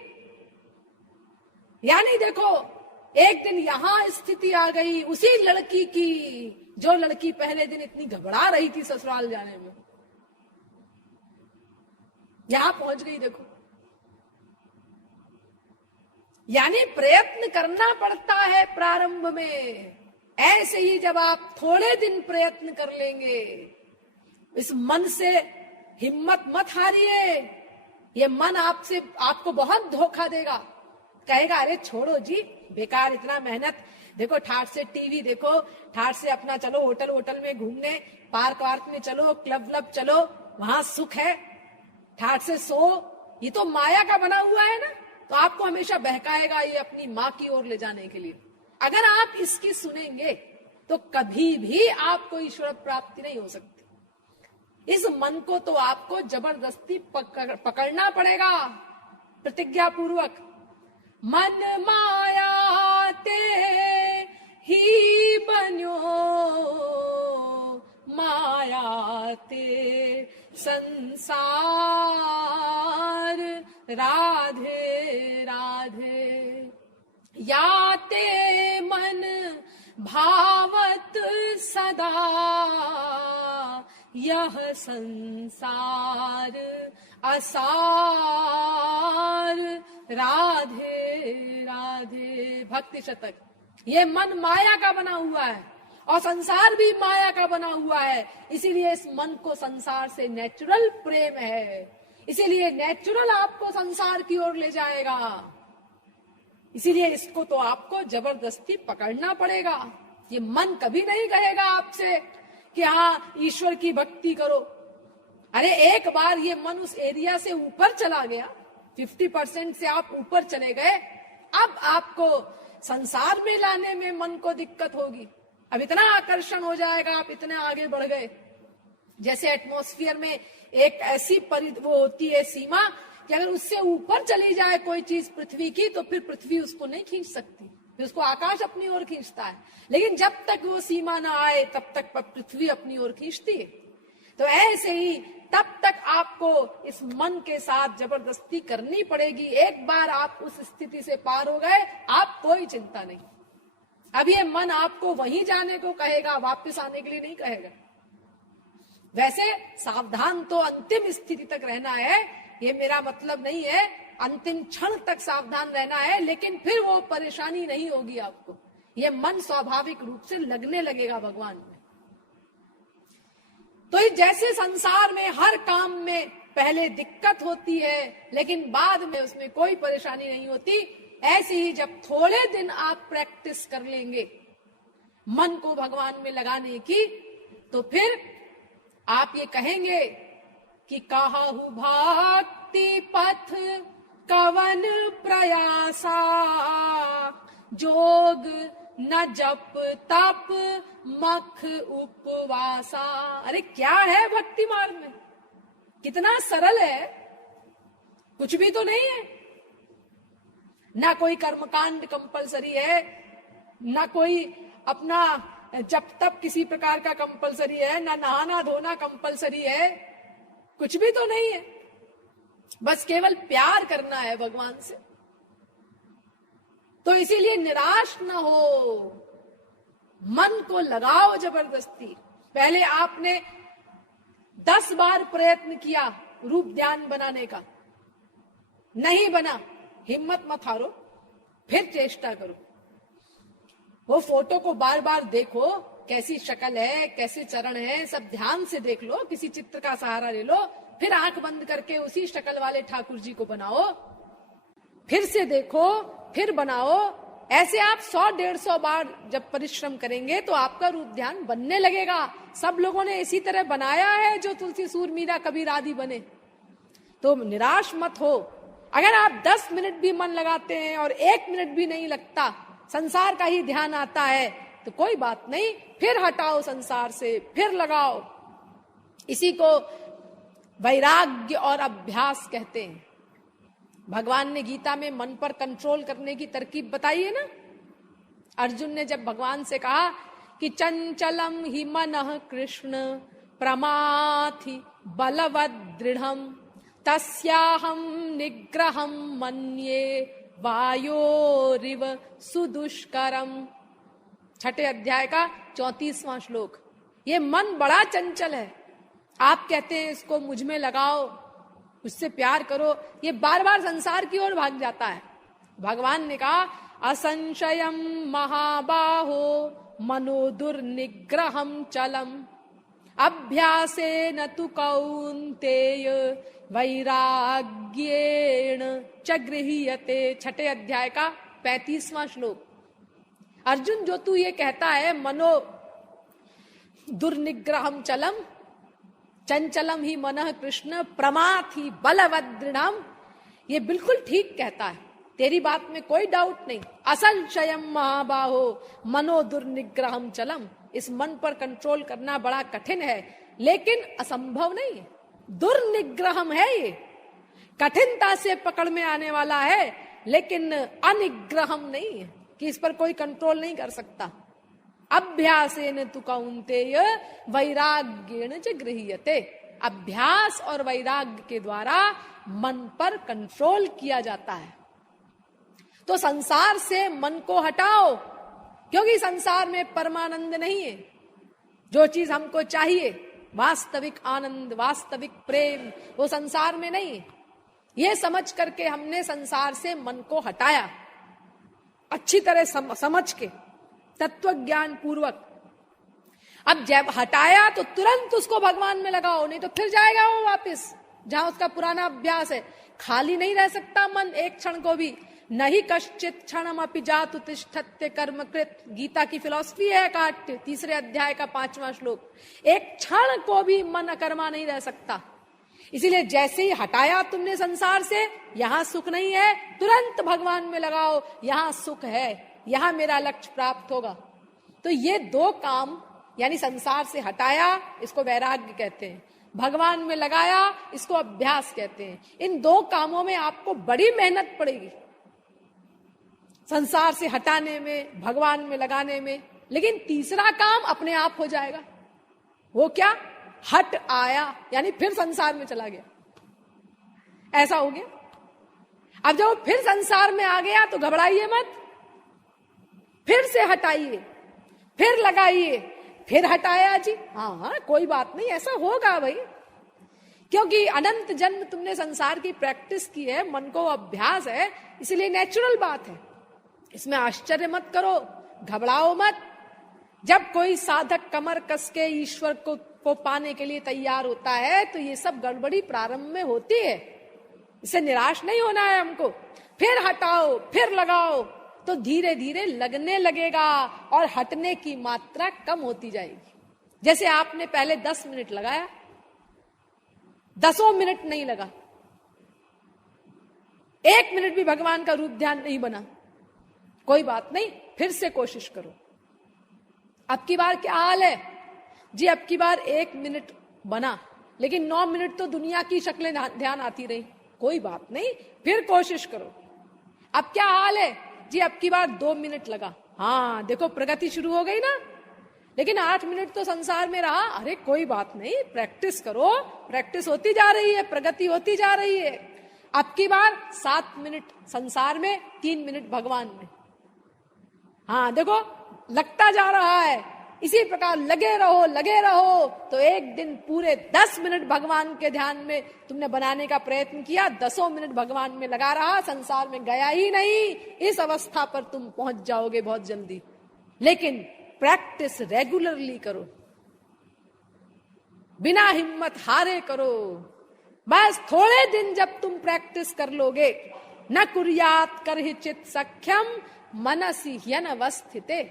यानी देखो, एक दिन यहां स्थिति आ गई उसी लड़की की, जो लड़की पहले दिन इतनी घबरा रही थी ससुराल जाने में, यहां पहुंच गई। देखो, यानी प्रयत्न करना पड़ता है प्रारंभ में। ऐसे ही जब आप थोड़े दिन प्रयत्न कर लेंगे, इस मन से हिम्मत मत हारिए। ये मन आपको बहुत धोखा देगा, कहेगा अरे छोड़ो जी, बेकार इतना मेहनत। देखो, ठाट से टीवी देखो, ठाट से अपना चलो होटल में घूमने, पार्क वार्क में चलो, क्लब व्लब चलो, वहां सुख है, ठाट से सो। ये तो माया का बना हुआ है ना, तो आपको हमेशा बहकाएगा ये अपनी माँ की ओर ले जाने के लिए। अगर आप इसकी सुनेंगे तो कभी भी आपको ईश्वर प्राप्ति नहीं हो सकती। इस मन को तो आपको जबरदस्ती पकड़ना पड़ेगा प्रतिज्ञा पूर्वक। मन माया ते ही बन्यो, माया ते संसार, राधे राधे। याते मन भावत सदा, यह संसार असार, राधे राधे। भक्ति शतक। ये मन माया का बना हुआ है और संसार भी माया का बना हुआ है, इसीलिए इस मन को संसार से नेचुरल प्रेम है, इसीलिए नेचुरल आपको संसार की ओर ले जाएगा। इसीलिए इसको तो आपको जबरदस्ती पकड़ना पड़ेगा। ये मन कभी नहीं कहेगा आपसे कि हाँ ईश्वर की भक्ति करो। अरे एक बार ये मन उस एरिया से ऊपर चला गया, 50% से आप ऊपर चले गए, अब आपको संसार में लाने में मन को दिक्कत होगी। अब इतना आकर्षण हो जाएगा, आप इतने आगे बढ़ गए। जैसे एटमॉस्फेयर में एक ऐसी वो होती है सीमा कि अगर उससे ऊपर चली जाए कोई चीज पृथ्वी की, तो फिर पृथ्वी उसको नहीं खींच सकती, फिर उसको आकाश अपनी ओर खींचता है। लेकिन जब तक वो सीमा ना आए तब तक पृथ्वी अपनी ओर खींचती है। तो ऐसे ही तब तक आपको इस मन के साथ जबरदस्ती करनी पड़ेगी। एक बार आप उस स्थिति से पार हो गए, आप कोई चिंता नहीं। अब ये मन आपको वहीं जाने को कहेगा, वापस आने के लिए नहीं कहेगा। वैसे सावधान तो अंतिम स्थिति तक रहना है, ये मेरा मतलब नहीं है, अंतिम क्षण तक सावधान रहना है, लेकिन फिर वो परेशानी नहीं होगी आपको। ये मन स्वाभाविक रूप से लगने लगेगा भगवान में। तो जैसे संसार में हर काम में पहले दिक्कत होती है लेकिन बाद में उसमें कोई परेशानी नहीं होती, ऐसे ही जब थोड़े दिन आप प्रैक्टिस कर लेंगे मन को भगवान में लगाने की, तो फिर आप ये कहेंगे कि काहू भक्ति पथ कवन प्रयासा, जोग न जप तप मख उपवासा। अरे क्या है भक्ति मार्ग में, कितना सरल है, कुछ भी तो नहीं है। ना कोई कर्मकांड कंपलसरी है, ना कोई अपना जप तप किसी प्रकार का कंपलसरी है, ना नहाना धोना कंपलसरी है, कुछ भी तो नहीं है। बस केवल प्यार करना है भगवान से। तो इसीलिए निराश न हो, मन को लगाओ जबरदस्ती। पहले आपने 10 बार प्रयत्न किया रूप ध्यान बनाने का, नहीं बना, हिम्मत मत हारो, फिर चेष्टा करो। वो फोटो को बार बार देखो, कैसी शक्ल है, कैसे चरण है, सब ध्यान से देख लो, किसी चित्र का सहारा ले लो, फिर आंख बंद करके उसी शक्ल वाले ठाकुर जी को बनाओ, फिर से देखो, फिर बनाओ। ऐसे आप 100-150 बार जब परिश्रम करेंगे तो आपका रूप ध्यान बनने लगेगा। सब लोगों ने इसी तरह बनाया है, जो तुलसी सूर मीरा कबीर आदि बने। तो निराश मत हो। अगर आप 10 मिनट भी मन लगाते हैं और 1 मिनट भी नहीं लगता, संसार का ही ध्यान आता है, तो कोई बात नहीं, फिर हटाओ संसार से, फिर लगाओ। इसी को वैराग्य और अभ्यास कहते हैं। भगवान ने गीता में मन पर कंट्रोल करने की तरकीब बताई है ना। अर्जुन ने जब भगवान से कहा कि चंचलम ही मनः कृष्ण प्रमाथि बलवद दृढ़म तस्याहम निग्रहम मन्ये वायोरिव सुदुष्करम। 6 अध्याय का 34वां श्लोक। ये मन बड़ा चंचल है, आप कहते हैं इसको मुझ में लगाओ, उससे प्यार करो, ये बार बार संसार की ओर भाग जाता है। भगवान ने कहा असंशयम महाबाहो मनो दुर्निग्रहम चलम अभ्यासेन तु कौन्तेय वैराग्येण च गृह्यते। 6 अध्याय का 35वां श्लोक। अर्जुन, जो तू ये कहता है मनो दुर्निग्रहम चलम, चंचलम ही मनः कृष्ण प्रमाथि बलवद दृढ़म, ये बिल्कुल ठीक कहता है, तेरी बात में कोई डाउट नहीं। असंशयम महाबाहो मनो दुर्निग्रहम चलम, इस मन पर कंट्रोल करना बड़ा कठिन है, लेकिन असंभव नहीं है। दुर्निग्रहम है, ये कठिनता से पकड़ में आने वाला है, लेकिन अनिग्रहम नहीं है कि इस पर कोई कंट्रोल नहीं कर सकता। अभ्यासेन तु कौन्तेय वैराग्येण च गृह्यते। अभ्यास और वैराग्य के द्वारा मन पर कंट्रोल किया जाता है। तो संसार से मन को हटाओ, क्योंकि संसार में परमानंद नहीं है। जो चीज हमको चाहिए, वास्तविक आनंद, वास्तविक प्रेम, वो संसार में नहीं है। ये समझ करके हमने संसार से मन को हटाया, अच्छी तरह समझ के, तत्व ज्ञान पूर्वक। अब जब हटाया तो तुरंत उसको भगवान में लगाओ, नहीं तो फिर जाएगा वो वापस जहां उसका पुराना अभ्यास है। खाली नहीं रह सकता मन एक क्षण को भी। नहीं कश्चित क्षणम अपि जातु तिष्ठत्य कर्मकृत, गीता की फिलॉसफी है काट्य 3 अध्याय का 5वां श्लोक। एक क्षण को भी मन अकर्मा नहीं रह सकता। इसीलिए जैसे ही हटाया तुमने संसार से, यहां सुख नहीं है, तुरंत भगवान में लगाओ, यहां सुख है, यहां मेरा लक्ष्य प्राप्त होगा। तो ये 2 काम, यानी संसार से हटाया, इसको वैराग्य कहते हैं, भगवान में लगाया, इसको अभ्यास कहते हैं। इन 2 कामों में आपको बड़ी मेहनत पड़ेगी, संसार से हटाने में, भगवान में लगाने में। लेकिन तीसरा काम अपने आप हो जाएगा। वो क्या? हट आया, यानी फिर संसार में चला गया, ऐसा हो गया। अब जब फिर संसार में आ गया तो घबराइए मत, फिर से हटाइए, फिर लगाइए, फिर हटाया जी, हाँ कोई बात नहीं, ऐसा होगा भाई, क्योंकि अनंत जन्म तुमने संसार की प्रैक्टिस की है, मन को अभ्यास है, इसलिए नेचुरल बात है। इसमें आश्चर्य मत करो, घबराओ मत। जब कोई साधक कमर कस के ईश्वर को पाने के लिए तैयार होता है तो ये सब गड़बड़ी प्रारंभ में होती है, इससे निराश नहीं होना है हमको। फिर हटाओ, फिर लगाओ, तो धीरे धीरे लगने लगेगा और हटने की मात्रा कम होती जाएगी। जैसे आपने पहले 10 मिनट लगाया, 10 मिनट नहीं लगा, 1 मिनट भी भगवान का रूप ध्यान नहीं बना, कोई बात नहीं, फिर से कोशिश करो। अब की बार क्या हाल है जी? अब की बार 1 मिनट बना, लेकिन 9 मिनट तो दुनिया की शक्लें ध्यान आती रही, कोई बात नहीं, फिर कोशिश करो। अब क्या हाल है जी? अब की बार 2 मिनट लगा, हाँ देखो प्रगति शुरू हो गई ना। लेकिन 8 मिनट तो संसार में रहा, अरे कोई बात नहीं, प्रैक्टिस करो, प्रैक्टिस होती जा रही है, प्रगति होती जा रही है। अब की बार 7 मिनट संसार में, 3 मिनट भगवान में, हाँ देखो लगता जा रहा है। इसी प्रकार लगे रहो, तो एक दिन पूरे 10 मिनट भगवान के ध्यान में तुमने बनाने का प्रयत्न किया, 10 मिनट भगवान में लगा रहा, संसार में गया ही नहीं। इस अवस्था पर तुम पहुंच जाओगे बहुत जल्दी। लेकिन प्रैक्टिस रेगुलरली करो, बिना हिम्मत हारे करो। बस थोड़े दिन जब तुम प्रैक्टिस कर लोगे, न कुर्यात करहिचित सख्यम मनसि ह्यनवस्थिते,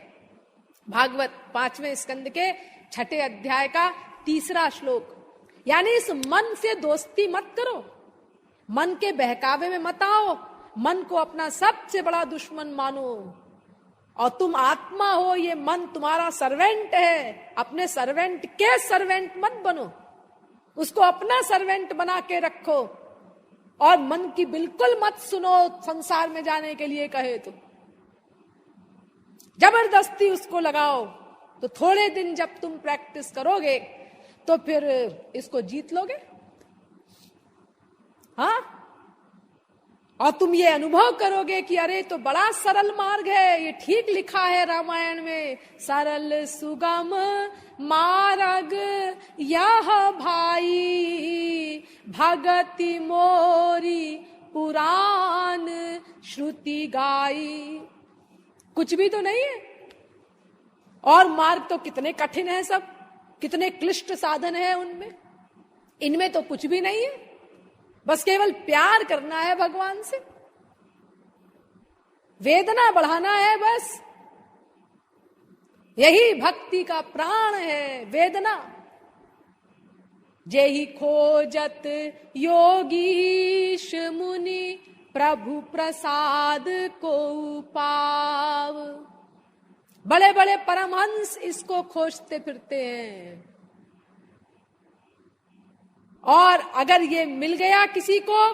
भागवत 5वें स्कंद के 6ठे अध्याय का 3रा श्लोक। यानी इस मन से दोस्ती मत करो, मन के बहकावे में मत आओ, मन को अपना सबसे बड़ा दुश्मन मानो। और तुम आत्मा हो, ये मन तुम्हारा सर्वेंट है, अपने सर्वेंट के सर्वेंट मत बनो, उसको अपना सर्वेंट बना के रखो। और मन की बिल्कुल मत सुनो संसार में जाने के लिए कहे तो, जबरदस्ती उसको लगाओ। तो थोड़े दिन जब तुम प्रैक्टिस करोगे तो फिर इसको जीत लोगे, हाँ। और तुम ये अनुभव करोगे कि अरे तो बड़ा सरल मार्ग है, ये ठीक लिखा है रामायण में, सरल सुगम मार्ग यह भाई, भगति मोरी पुराण श्रुति गाई। कुछ भी तो नहीं है। और मार्ग तो कितने कठिन है, सब कितने क्लिष्ट साधन है उनमें, इनमें तो कुछ भी नहीं है। बस केवल प्यार करना है भगवान से, वेदना बढ़ाना है, बस यही भक्ति का प्राण है, वेदना। जेहि खोजत योगीश मुनि, प्रभु प्रसाद को पाव। बड़े बड़े परमहंस इसको खोजते फिरते हैं। और अगर ये मिल गया किसी को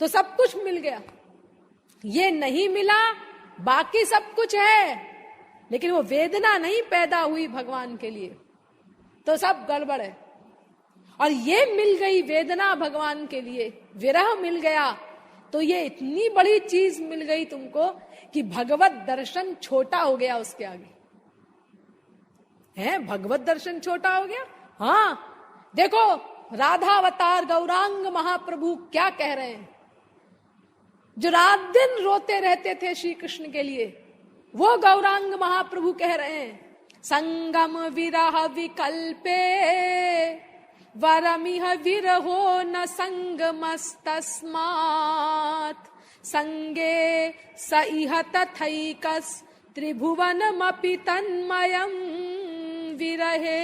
तो सब कुछ मिल गया, ये नहीं मिला बाकी सब कुछ है, लेकिन वो वेदना नहीं पैदा हुई भगवान के लिए तो सब गड़बड़ है। और ये मिल गई वेदना भगवान के लिए, विरह मिल गया, तो ये इतनी बड़ी चीज मिल गई तुमको कि भगवत दर्शन छोटा हो गया उसके आगे। है भगवत दर्शन छोटा हो गया, हाँ। देखो राधावतार गौरांग महाप्रभु क्या कह रहे हैं, जो रात दिन रोते रहते थे श्री कृष्ण के लिए, वो गौरांग महाप्रभु कह रहे हैं, संगम विरह विकल्पे वरमिह विरहो न संगमस्तस्मात् संगे स इह तथैकस् त्रिभुवनमपि तन्मयं विरहे।